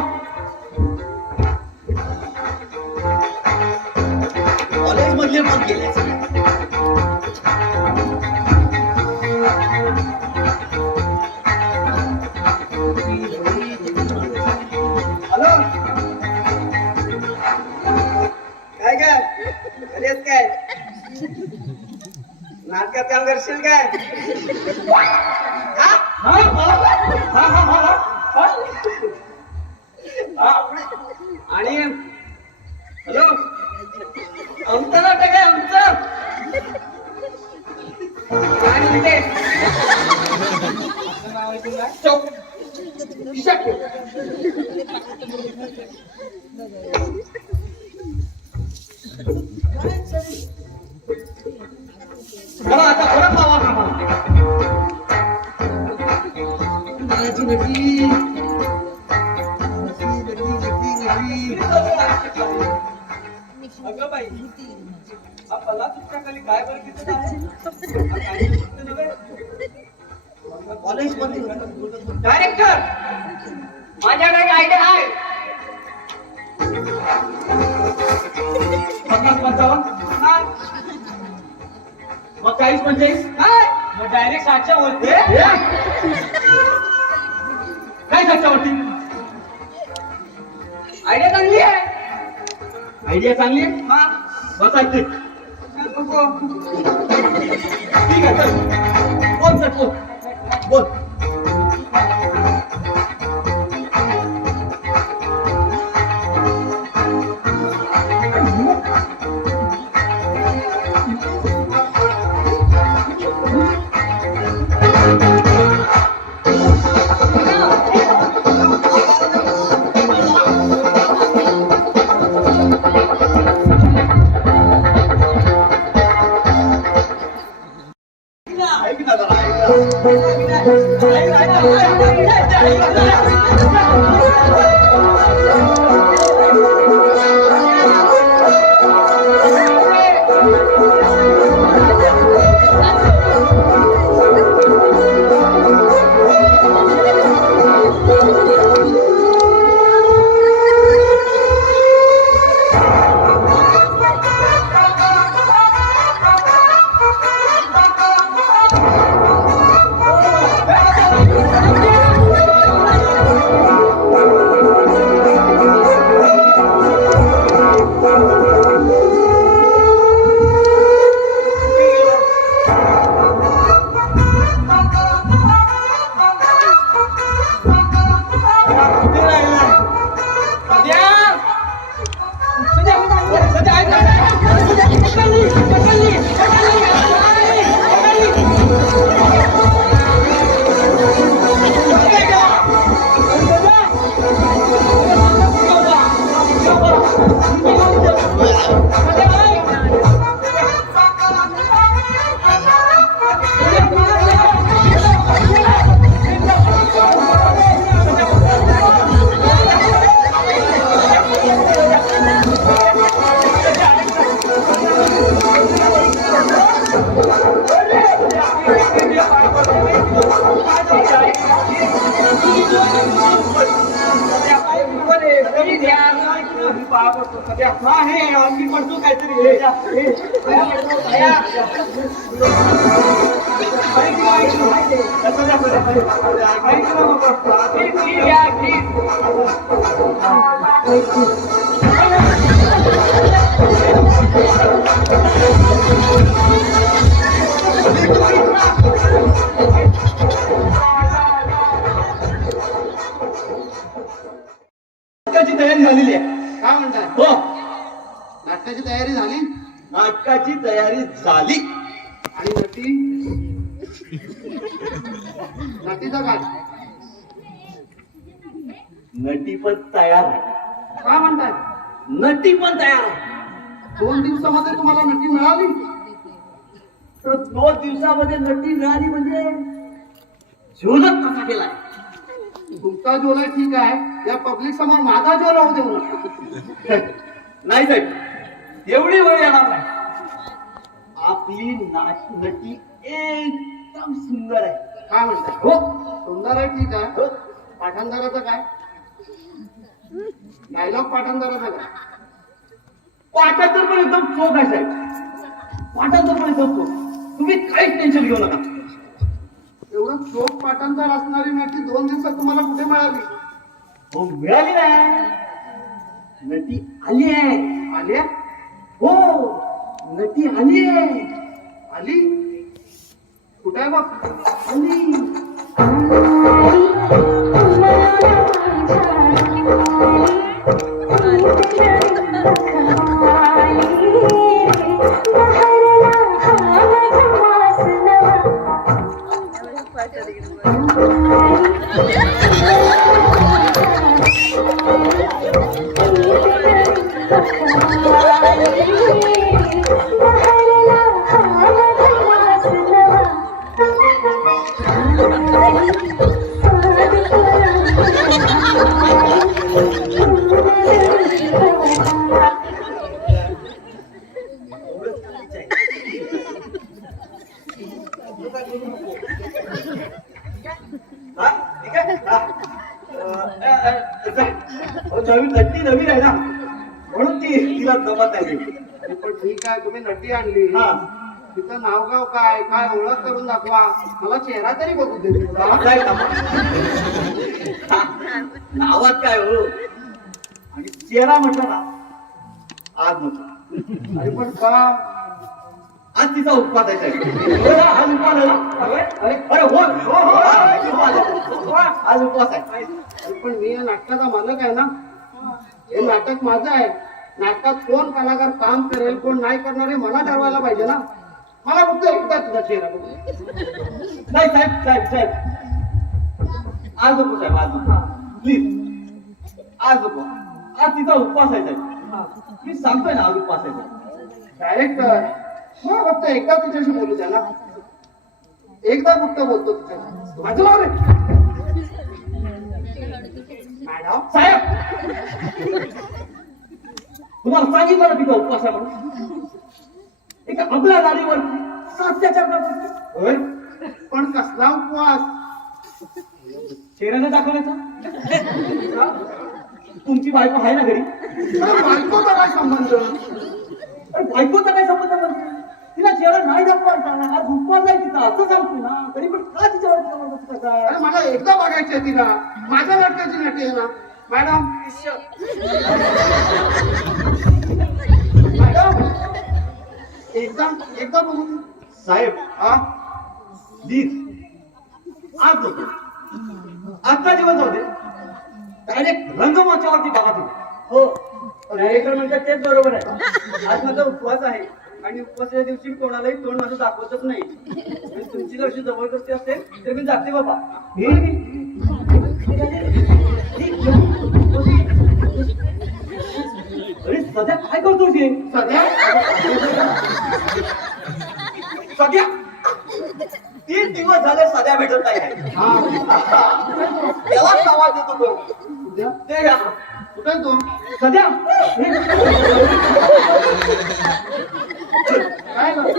कॉलेज मधले पण गेले. हॅलो, काय काय अरेच काय नाटकात काम करशील काय? हा? हा, हा, हा, हा, हा. आणि हॅलो, आमचं नाटक आहे आमचं. काय म्हणते? चौक. शक. चला आता परत लावा कामाला. माझी नटी. अगं बाई, आपला तुमच्या खाली काय बरं किती आहे? कॉलेज मध्ये डायरेक्टर माझ्याकडे आयडिया आहे. 50-55 मग 40-45 मग डायरेक्ट 60च्या वरती. काय 60च्या आयडिया चांगली आहे. आयडिया चांगली आहे. हा बसायचे. नको. ठीक आहे चल. बोल सर बोल. बोल. ऐक ना जरा, मी पडतो काहीतरी. नाटकाची तयारी झालेली आहे. काय म्हणताय? हो, नाटकाची तयारी झाली नाटकाची तयारी झाली. आणि नटी नटीचा काय? नटी पण तयार आहे. काय म्हणताय? नटी पण तयार आहे. 2 दिवसामध्ये तुम्हाला नटी मिळाली? तर 2 दिवसामध्ये नटी मिळाली म्हणजे झोलच कसा केलाय. तुमचा जोला ठीक आहे, या पब्लिक समोर माझा जोला होऊ देऊ नका. नाही साहेब, एवढी वेळ येणार नाही. आपली नटी एकदम सुंदर आहे. काय म्हणता? हो सुंदर आहे, ठीक आहे. पाठांतराचं काय? डायलॉग पाठांतराचं काय? पाठांतर पण एकदम चोख आहे साहेब. पाठांतर पण एकदम चोख. तुम्ही काहीच टेन्शन घेऊ नका. एवढं चोख पाठांतर असणारी नटी 2 दिवसात तुम्हाला कुठे मिळाली? हो मिळाली नाही. नटी आली आहे. आल्या? हो नटी आली आहे. आली? कुठे आहे बघ? आली. हा, ठीक आहे. हा. नवीन नटी नवीन आहे ना म्हणून तिला जमत नाही. अरे पण ठीक आहे, तुम्ही नटी आणली. हा. तिचं नाव गाव काय, काय ओळख करून दाखवा. मला चेहरा तरी बघू दे तुला. काय काम? हा, नावात काय हो आणि चेहरा म्हटलं ना आज नको. अरे पण का? आज तिचा उपवास आहे साहेब. आज उपवास आहे ना? अरे अरे हो हो हो आज उपवास आहे. आज उपवास आहे. अरे पण मी या नाटकाचा मालक आहे ना. हे नाटक माझं आहे. नाटकात कोण कलाकार काम करेल कोण नाही करणार हे मला ठरवायला पाहिजे ना. मला फक्त एकदा तुझा चेहरा बघू. नाही साहेब साहेब साहेब आज नको साहेब आज नको प्लीज आज नको. आज तिचा उपवास आहे साहेब. मी सांगतोय ना आज उपवास आहे साहेब. डायरेक्टर मला फक्त एकदा तुझ्याशी बोलू द्या ना. एकदा फक्त बोलतो तुझ्याशी. माझं नाव रे मॅडम. साहेब तुम्हाला सांगितलं ना तिचा उपवास आहे म्हणून. एका आपल्या गाडीवर अत्याचार करतो. होय पण कसला उपवास? चेहऱ्याने दाखवण्याचा. तुमची बायको आहे ना घरी? अरे बायकोचा काय संबंध? अरे बायकोचा काय संबंध म्हणजे तिला चेहरा नाही दाखवायचा. आज उपवास आहे तिचा असं सांगतो ना. तरी पण का तिच्यावर जबरदस्ती करताय? अरे मला एकदा बघायची तिला. माझ्या नाटकाची नटी आहे ना मॅडम. मॅडम एकदा एकदा बघू दे. साहेब हा प्लीज आज नको. आजचा दिवस जाऊ दे. डायरेक्ट रंगमंचावरती बघा तुम्ही. हो डायरेक्टर म्हणतात तेच बरोबर आहे. आज माझा उपवास आहे आणि उपवासाच्या दिवशी कोणालाही तोंड माझं दाखवतच नाही. आणि तुमची जर अशी जबरदस्ती असेल तर मी जाते बाबा. अरे सध्या काय करतोय ते? सध्या सध्या 3 दिवस झाले सध्या भेटत नाही. त्यालाच आवाज देतो तो. उद्या ते घ्या. कुठे आहे तो? सध्या काय झालं?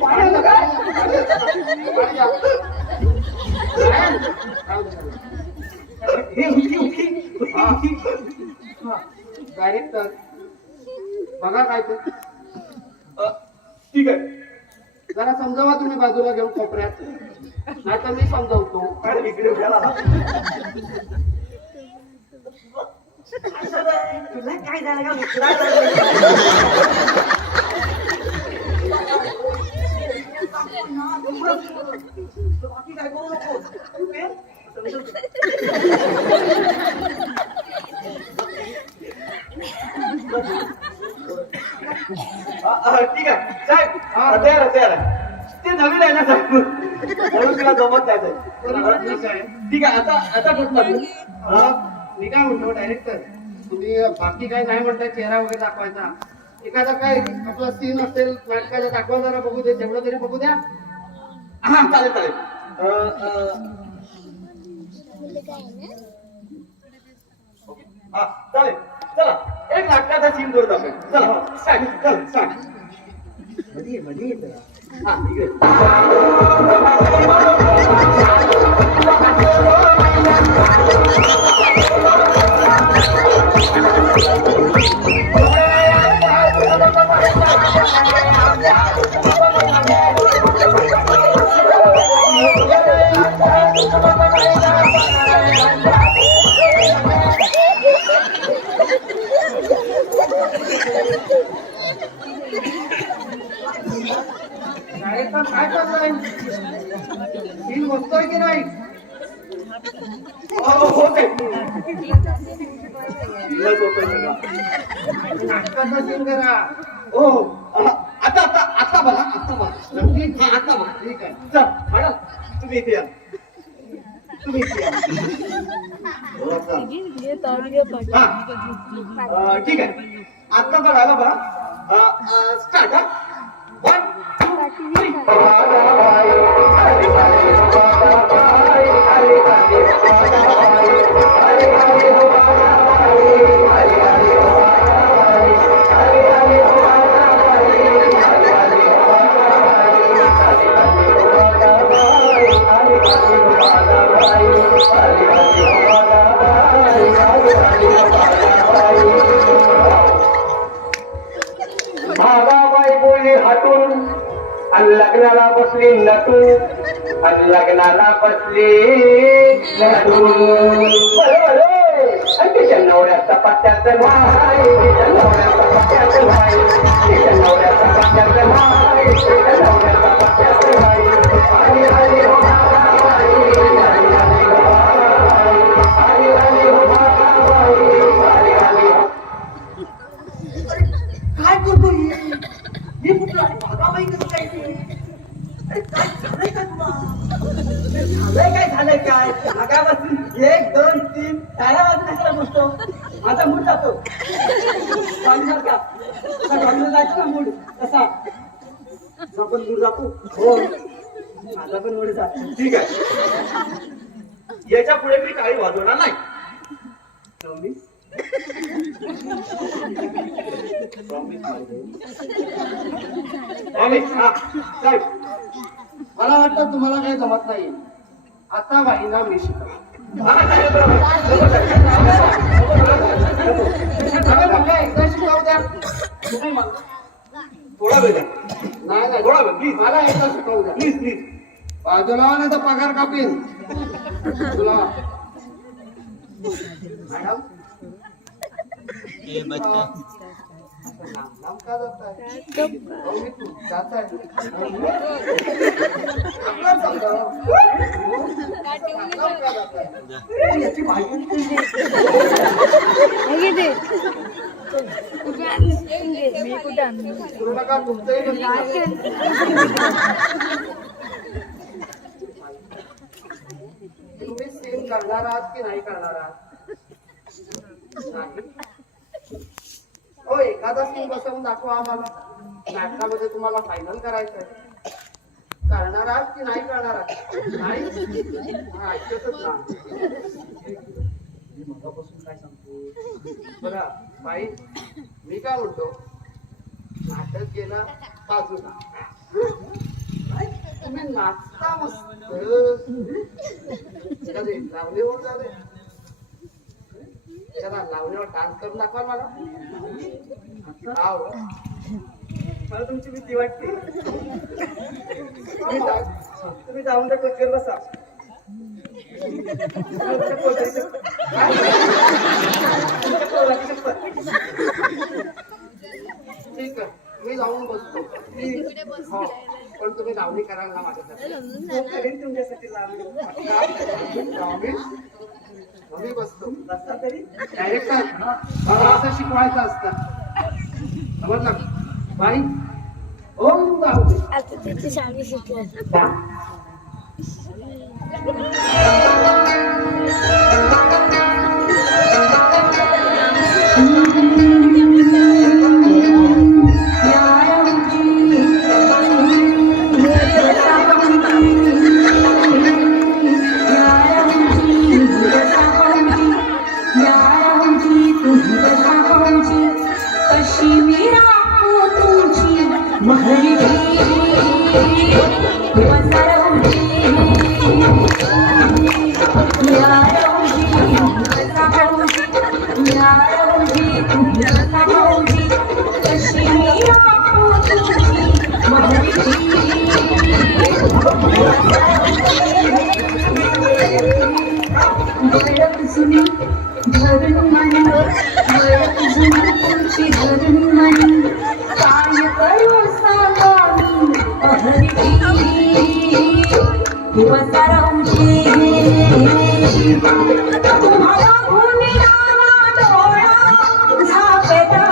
पाण्याला काय? पाणी द्या. काय झालं? हे उठी. डायरेक्टर बघा काय ते. ठीक आहे. जरा समजावा तुम्ही बाजूला घेऊन कोपऱ्यात. नाही तर मी समजावतो. मॅडम इकडे उभ्या राहा. तुला काय झालं का? बाकी काय करू नको. ठीक आहे साहेब. तयार आहे. ते नवीन आहे ना साहेब म्हणून तिला जमत नाही साहेब. ठीक आहे. ठीक आहे. आता कुठला देऊ? मी काय म्हणतो डायरेक्टर तुम्ही बाकी काय नाही म्हणताय चेहरा वगैरे दाखवायचा. एखादा काय आपला सीन असेल नाटकाचा दाखवा जरा बघू दे. तेवढं तरी बघू द्या. हा चालेल. हा चालेल. चला एक नाटकाचा सीन करू आपण. चला सांग. मध्ये येतोय. हा इकडे. शाळेचा काय चाललाय? सीन बसतोय की नाही? होते नाटकाचा सीन करा. हो आता आता आता बघा आता बघा नक्की? हा आता बघा ठीक आहे. चल मॅडम तुम्ही इथे या तुम्ही इथे या हो, चल. हा ठीक आहे आता बघायला बघा स्टार्ट हा 1 2 भागाबाई बोलली हटून आणि लग्नाला बसली नटून आणि लग्नाला बसली नटून आणि तिच्या नवऱ्याचा पत्त्याचं माय तिच्या नवऱ्याचा पत्त्याचं माय तिच्या नवऱ्याचा पत्त्याचं माय तिच्या नवऱ्याचा पत्त्याचं माय हरी हरी हो भागाबाई हरी हरी हो भागाबाई हरी हरी हो भागाबाई हरी हरी हो. काय करतो हे कुठलं आणि भागाबाई कसं काय ते? अरे काय झालंय का तुला झालंय काय भागापासून 1 2 3 टाळ्या वाजण्याचा बसतो माझा मूड जातो सांगणार का तसा घालून जायचं ना मूड तसा तुझा पण मूड जातो हो माझा पण मूड जातो ठीक आहे याच्या पुढे मी टाळी वाजवणार नाही Promise? Promise? हा साहेब मला वाटतं तुम्हाला काही जमत नाही. आता बाईंना मी शिकवा. मला एकदा शिकवू द्या. थोडा वेळ द्या नाही थोडा वेळ प्लीज मला एकदा शिकवू द्या. प्लीज प्लीज बाजूला नाही तर पगार कापीन तुला. मॅडम नाम का जाताय? जाताय. आपलं समजा. नाम का जाताय? याची माहिती करू नका तुमचंही नशीब. तुम्ही सीन करणार आहात की नाही करणार आहात? नाही. हो एखादा सीन बसवून दाखवा आम्हाला. नाटकामध्ये तुम्हाला फायनल करायचंय. करणार आहात की नाही करणार आहात? नाही हा, ऐकतच ना. मगापासून काय सांगतो बरं बाई मी काय म्हणतो नाटक गेला बाजूला. तुम्ही नाचता मस्त लावणीवर जाऊ दे. एखादा लावणीवर डान्स करून दाखवा मला. मला तुमची भीती वाटते तुम्ही जाऊन त्या कोचवर बसा ठीक आहे मी जाऊन बसतो. हो पण तुम्ही लावणी कराल ना माझ्यासाठी? तुमच्यासाठी लावणी मी बसतो. बसता तरी डायरेक्टर मला असं शिकवायचं असतं समजलं बाई. ओम जाऊ आता तिची शाळी शिकल्या कशी मी राखू तुमची महरी वसरवजी यारवजी वसरवजी यारवजी वसरवजी कशी मी राखू तुझी महरी मळक जुनी धरून मन मळक जुनी तुमची धरून मन काय करू सांगा मी अहरी वसरवजी तुम्हाला भूमीला डोळा झाकला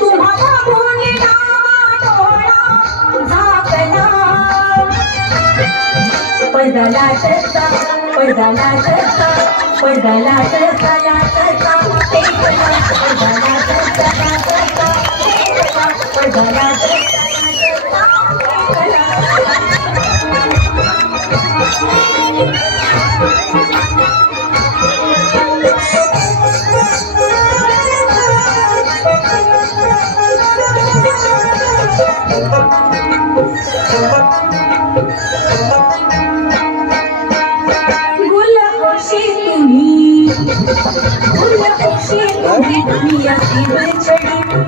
तुम्हाला भूमीला डोळा झाकला पडला चर्चा पडला चर्चा पडला चर्चा या चर्चा पडला चर्चा या चर्चा पडला चर्चा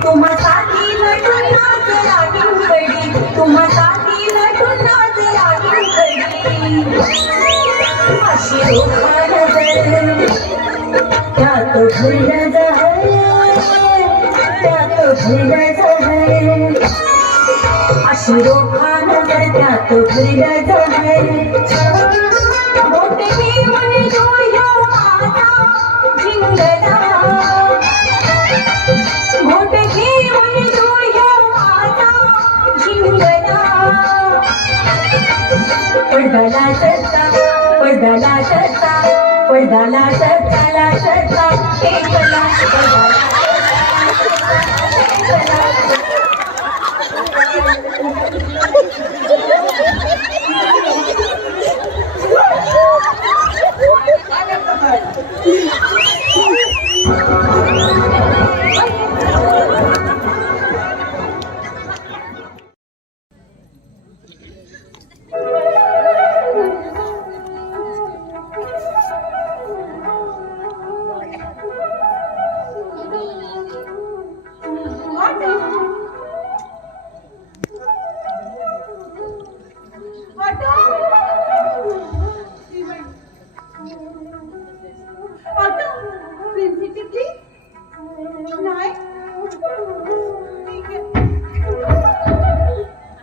तुम्हासाठी लढून नाच लागून गडी तुम्हासाठी लढून नाच लागून गडी अशी रोखा नजर त्यात भुललं जहर त्यात भुललं जहर अशी रोखा नजर त्यात भुललं जहर मोठे जीवन जोयो माझा जिंगला मोठे जीवन जोयो माझा जिंगला पडला चर्चा पडला चर्चा पडला चर्चा ला चर्चा एकला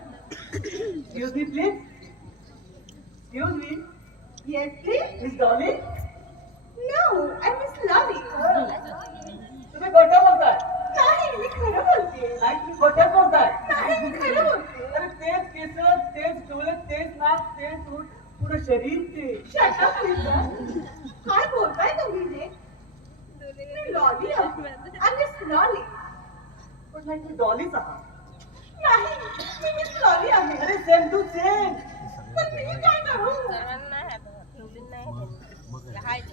Excuse me, please. Excuse me. Yes, please. Miss Dolly. No, I'm Miss Lolly. तुम्ही खोटं बोलताय. नाही, मी खरं बोलते. नाही, तुम्ही खोटं बोलताय. नाही, मी खरं बोलते. अरे तेच केस, तेच डोळे, तेच नाक, तेच ओठ, पुरं शरीर ते. Shut up, Lisa. काय बोलताय तुम्ही ते? मी लॉली आहे. I'm Miss Lolly. पण नाही, तुम्ही डॉलीच आहात. नाही, मी मिस लॉली आहे. अरे सेम टू सेम. पण मी काय करू?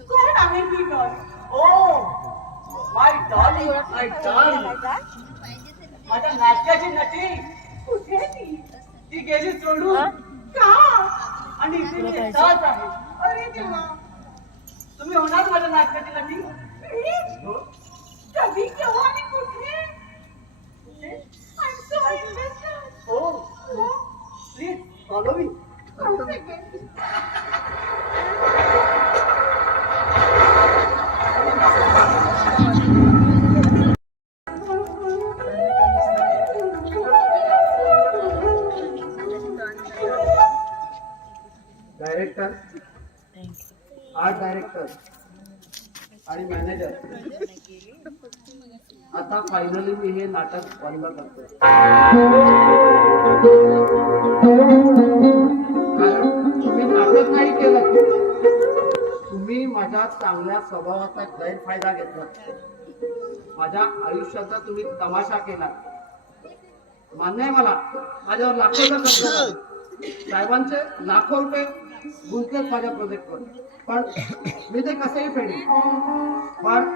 कोण आहे ही Lolly? Oh my Dolly, my Dolly. माझ्या नाटकाची नटी. कुठे ती? ती गेली सोडून. का? आणि इथे मी एकटाच आहे. अरे देवा. तुम्ही होणार माझ्या नाटकाची नटी. प्लीज. कधी, केव्हा आणि कुठे? I'm so interested. हो please follow me. One second. Director art director आणि मॅनेजर आता फायनली मी हे नाटक बंद करतो कारण तुम्ही नाटक नाही केलं तुम्ही माझ्या चांगल्या स्वभावाचा गैरफायदा घेतला माझ्या आयुष्याचा तुम्ही तमाशा केला मान्य आहे मला माझ्यावर लाखोचा खर्च झाला. साहेबांचे लाखो रुपये गुंतलेत माझ्या प्रोजेक्टवर पण मी ते कसंही फेडेन पण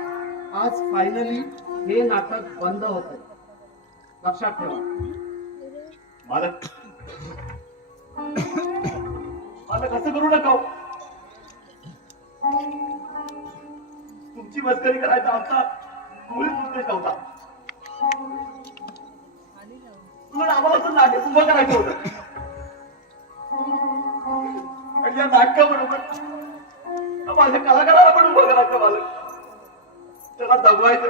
आज फायनली हे नाटक बंद होत लक्षात ठेवा. मालक मालक असं करू नका हो. तुमची मस्करी करायचा आमचा मुळीच उद्देश नव्हता. तुम्हाला आम्हाला तर नाटक उभं करायचं होतं आणि या नाटकाबरोबर माझ्या कलाकाराला पण उभं करायचं मालक. त्याला दमवायचं.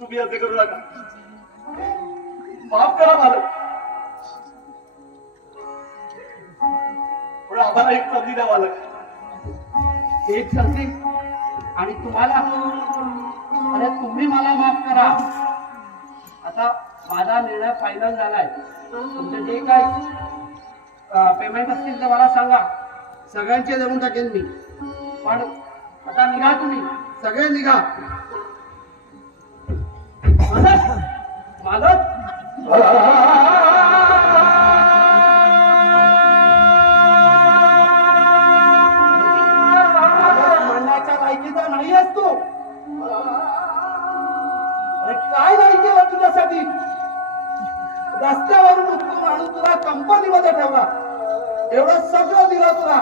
तुम्ही असे करू नका. माफ करा मालक. पण आम्हाला एक संधी द्या मालक. एक संधी आणि तुम्हाला, अरे तुम्ही मला माफ करा. आता माझा निर्णय फायनल झालाय. तुमचे जे काही पेमेंट असतील ते मला सांगा. सगळ्यांचे देऊन टाकेन मी. पण आता निघा तुम्ही सगळे निघा. मालक मालक म्हणण्याच्या लायकीचा नाही असतो. अरे काय नाही केलं तुझ्यासाठी. रस्त्यावरून उचलून आणून तुला कंपनीमध्ये ठेवला. एवढं सगळं दिलं तुला.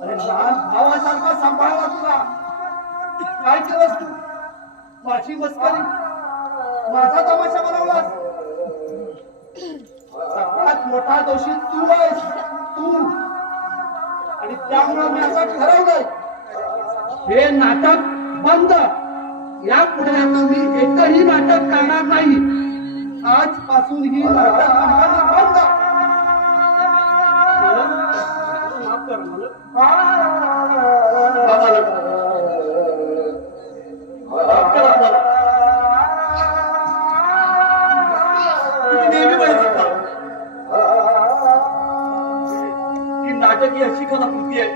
अरे लहान भावासारखा सांभाळला तुला. काय केलंस तू. माझी मस्करी, माझा तमाशा बनवलास. सगळ्यात मोठा दोषी तू आहेस. तू. आणि त्यामुळे मी असं ठरवलंय, हे नाटक बंद. यापुढे आता मी एकही नाटक करणार नाही. आजपासून ही नाटक कंपनी बंद. माफ कर मला. माफ करा आम्हाला. तुम्ही नेहमी म्हणत होता की नाटक ही अशी कलाकृती आहे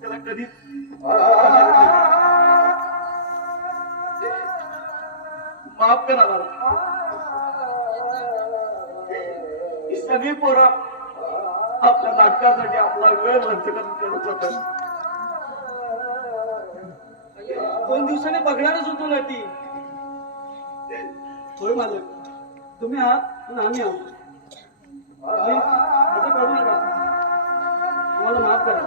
त्याला कधीच माफ करा मला. ही सगळी पोरं आपल्या नाटकासाठी आपला वेळ वंचकन करत होतात. 2 दिवसांनी बघणारच होतो ना ती. होय मालक, तुम्ही आहात आणि आम्ही आहोत. असं करू नका. आम्हाला माफ करा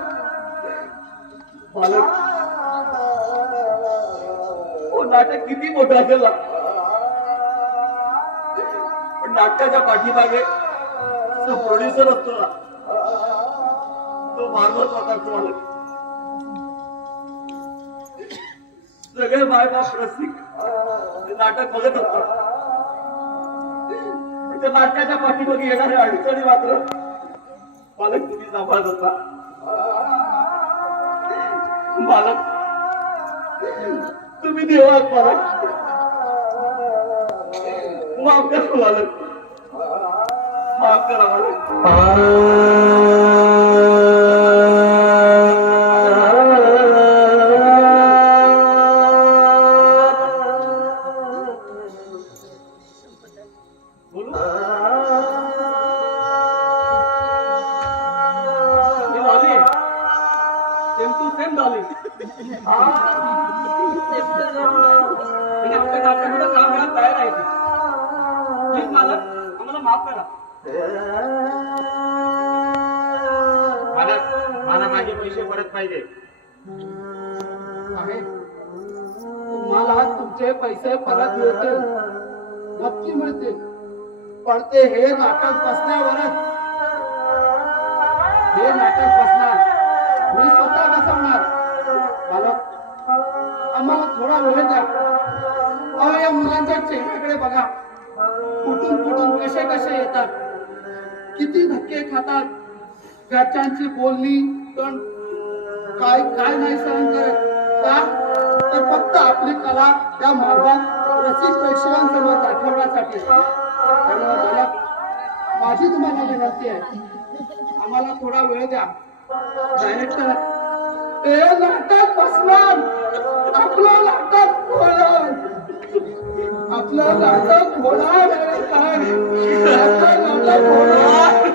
मालक. हो नाटक किती मोठं असेल ना, पण नाटकाच्या पाठीमागे जो प्रोड्युसर असतो ना, तो मानवत होता. मालक सगळे मायबाप रसिक ते नाटक बघत असतात. पण त्या नाटकाच्या पाठीमागे येणाऱ्या अडचणी मात्र मालक तुम्ही सांभाळत होता. मालक तुम्ही देवात. मालक माफ करा मालक. माफ करा मालक. Same to same Dolly. आणि आपल्या नाटकामध्ये काम करायला तयार आहे. प्लीज मालक, आम्हाला माफ करा. मला माझे पैसे परत पाहिजे. तुम्हाला तुमचे पैसे परत मिळतील. नक्की मिळतील. पण ते हे नाटक बसण्यावरच. हे नाटक बसणार. मी स्वतः बसवणार. मालक आम्हाला थोडा वेळ द्या. अहो या मुलांच्या चेहऱ्याकडे बघा. कुठून कुठून कसे कसे येतात. किती धक्के खातात. घरच्यांची बोलणी पण काय काय नाही सहन करत. का तर फक्त आपली कला त्या मार्गात रसिक प्रेक्षकांसमोर दाखवण्यासाठी. त्यामुळे मालक माझी तुम्हाला विनंती आहे, आम्हाला थोडा वेळ द्या. डायरेक्टर हे नाटक बसणार. आपलं नाटक होणार. आपलं नाटक होणार. आपलं नाटक होणार.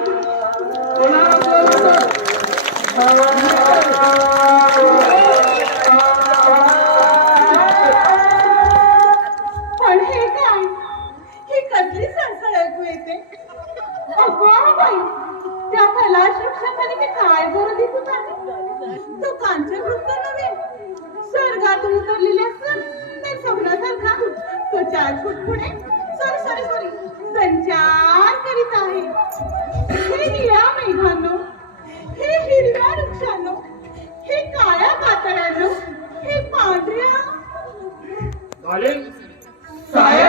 होणार आपलं नाटक. आकाश वृक्षाखाली मी काय बरं दिसत आहे? तो कांचन वृत्त नव्हे, स्वर्गातून उतरलेल्या स्वप्नासारखा तो 4 फूट पुढे सॉरी संचार करीत आहे. हे निळ्या मेघांनो, हे हिरव्या वृक्षांनो, हे काळ्या कातळ्यांनो, हे पांढऱ्या साहेब